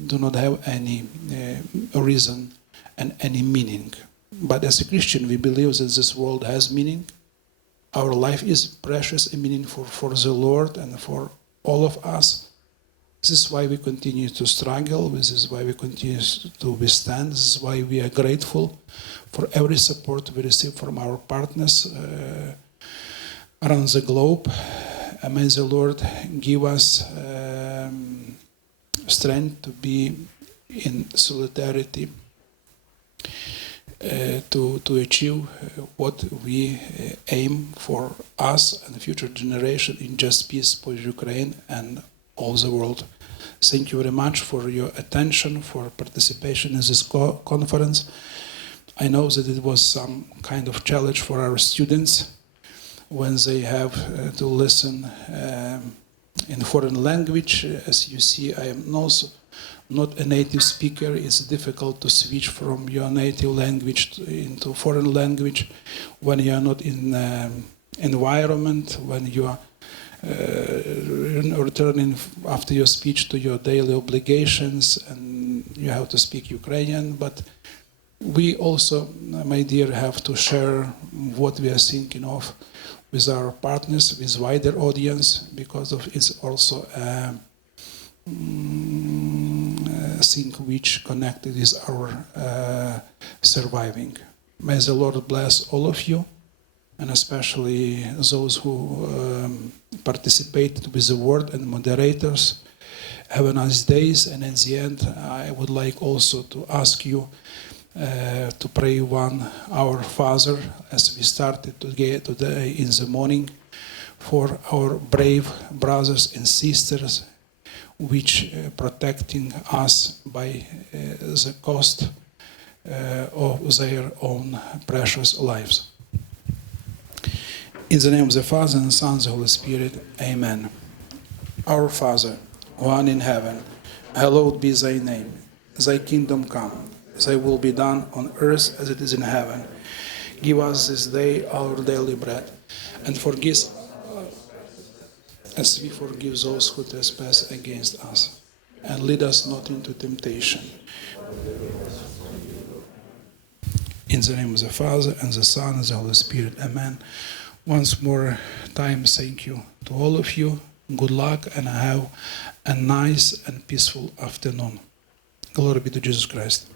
do not have any reason and any meaning. But as a Christian, we believe that this world has meaning. Our life is precious and meaningful for the Lord and for all of us. This is why we continue to struggle. This is why we continue to withstand. This is why we are grateful for every support we receive from our partners around the globe. And may the Lord give us strength to be in solidarity, to achieve what we aim for us and future generation in just peace for Ukraine and all the world. Thank you very much for your attention, for participation in this conference. I know that it was some kind of challenge for our students when they have to listen in foreign language. As you see, I am also not a native speaker. It's difficult to switch from your native language into foreign language when you are not in environment, when you are returning after your speech to your daily obligations and you have to speak Ukrainian. But we also, my dear, have to share what we are thinking of with our partners, with wider audience, because of it's also a thing which connected with our surviving. May the Lord bless all of you. and especially those who participated with the word and moderators. Have a nice day, and in the end, I would like also to ask you to pray Our Father, as we started today in the morning, for our brave brothers and sisters, which protecting us by the cost of their own precious lives. In the name of the Father, and the Son, and the Holy Spirit, Amen. Our Father, who art in heaven, hallowed be thy name. Thy kingdom come, thy will be done on earth as it is in heaven. Give us this day our daily bread, and forgive as we forgive those who trespass against us. And lead us not into temptation. In the name of the Father, and the Son, and the Holy Spirit, Amen. Once more time, thank you to all of you. Good luck, and have a nice and peaceful afternoon. Glory be to Jesus Christ.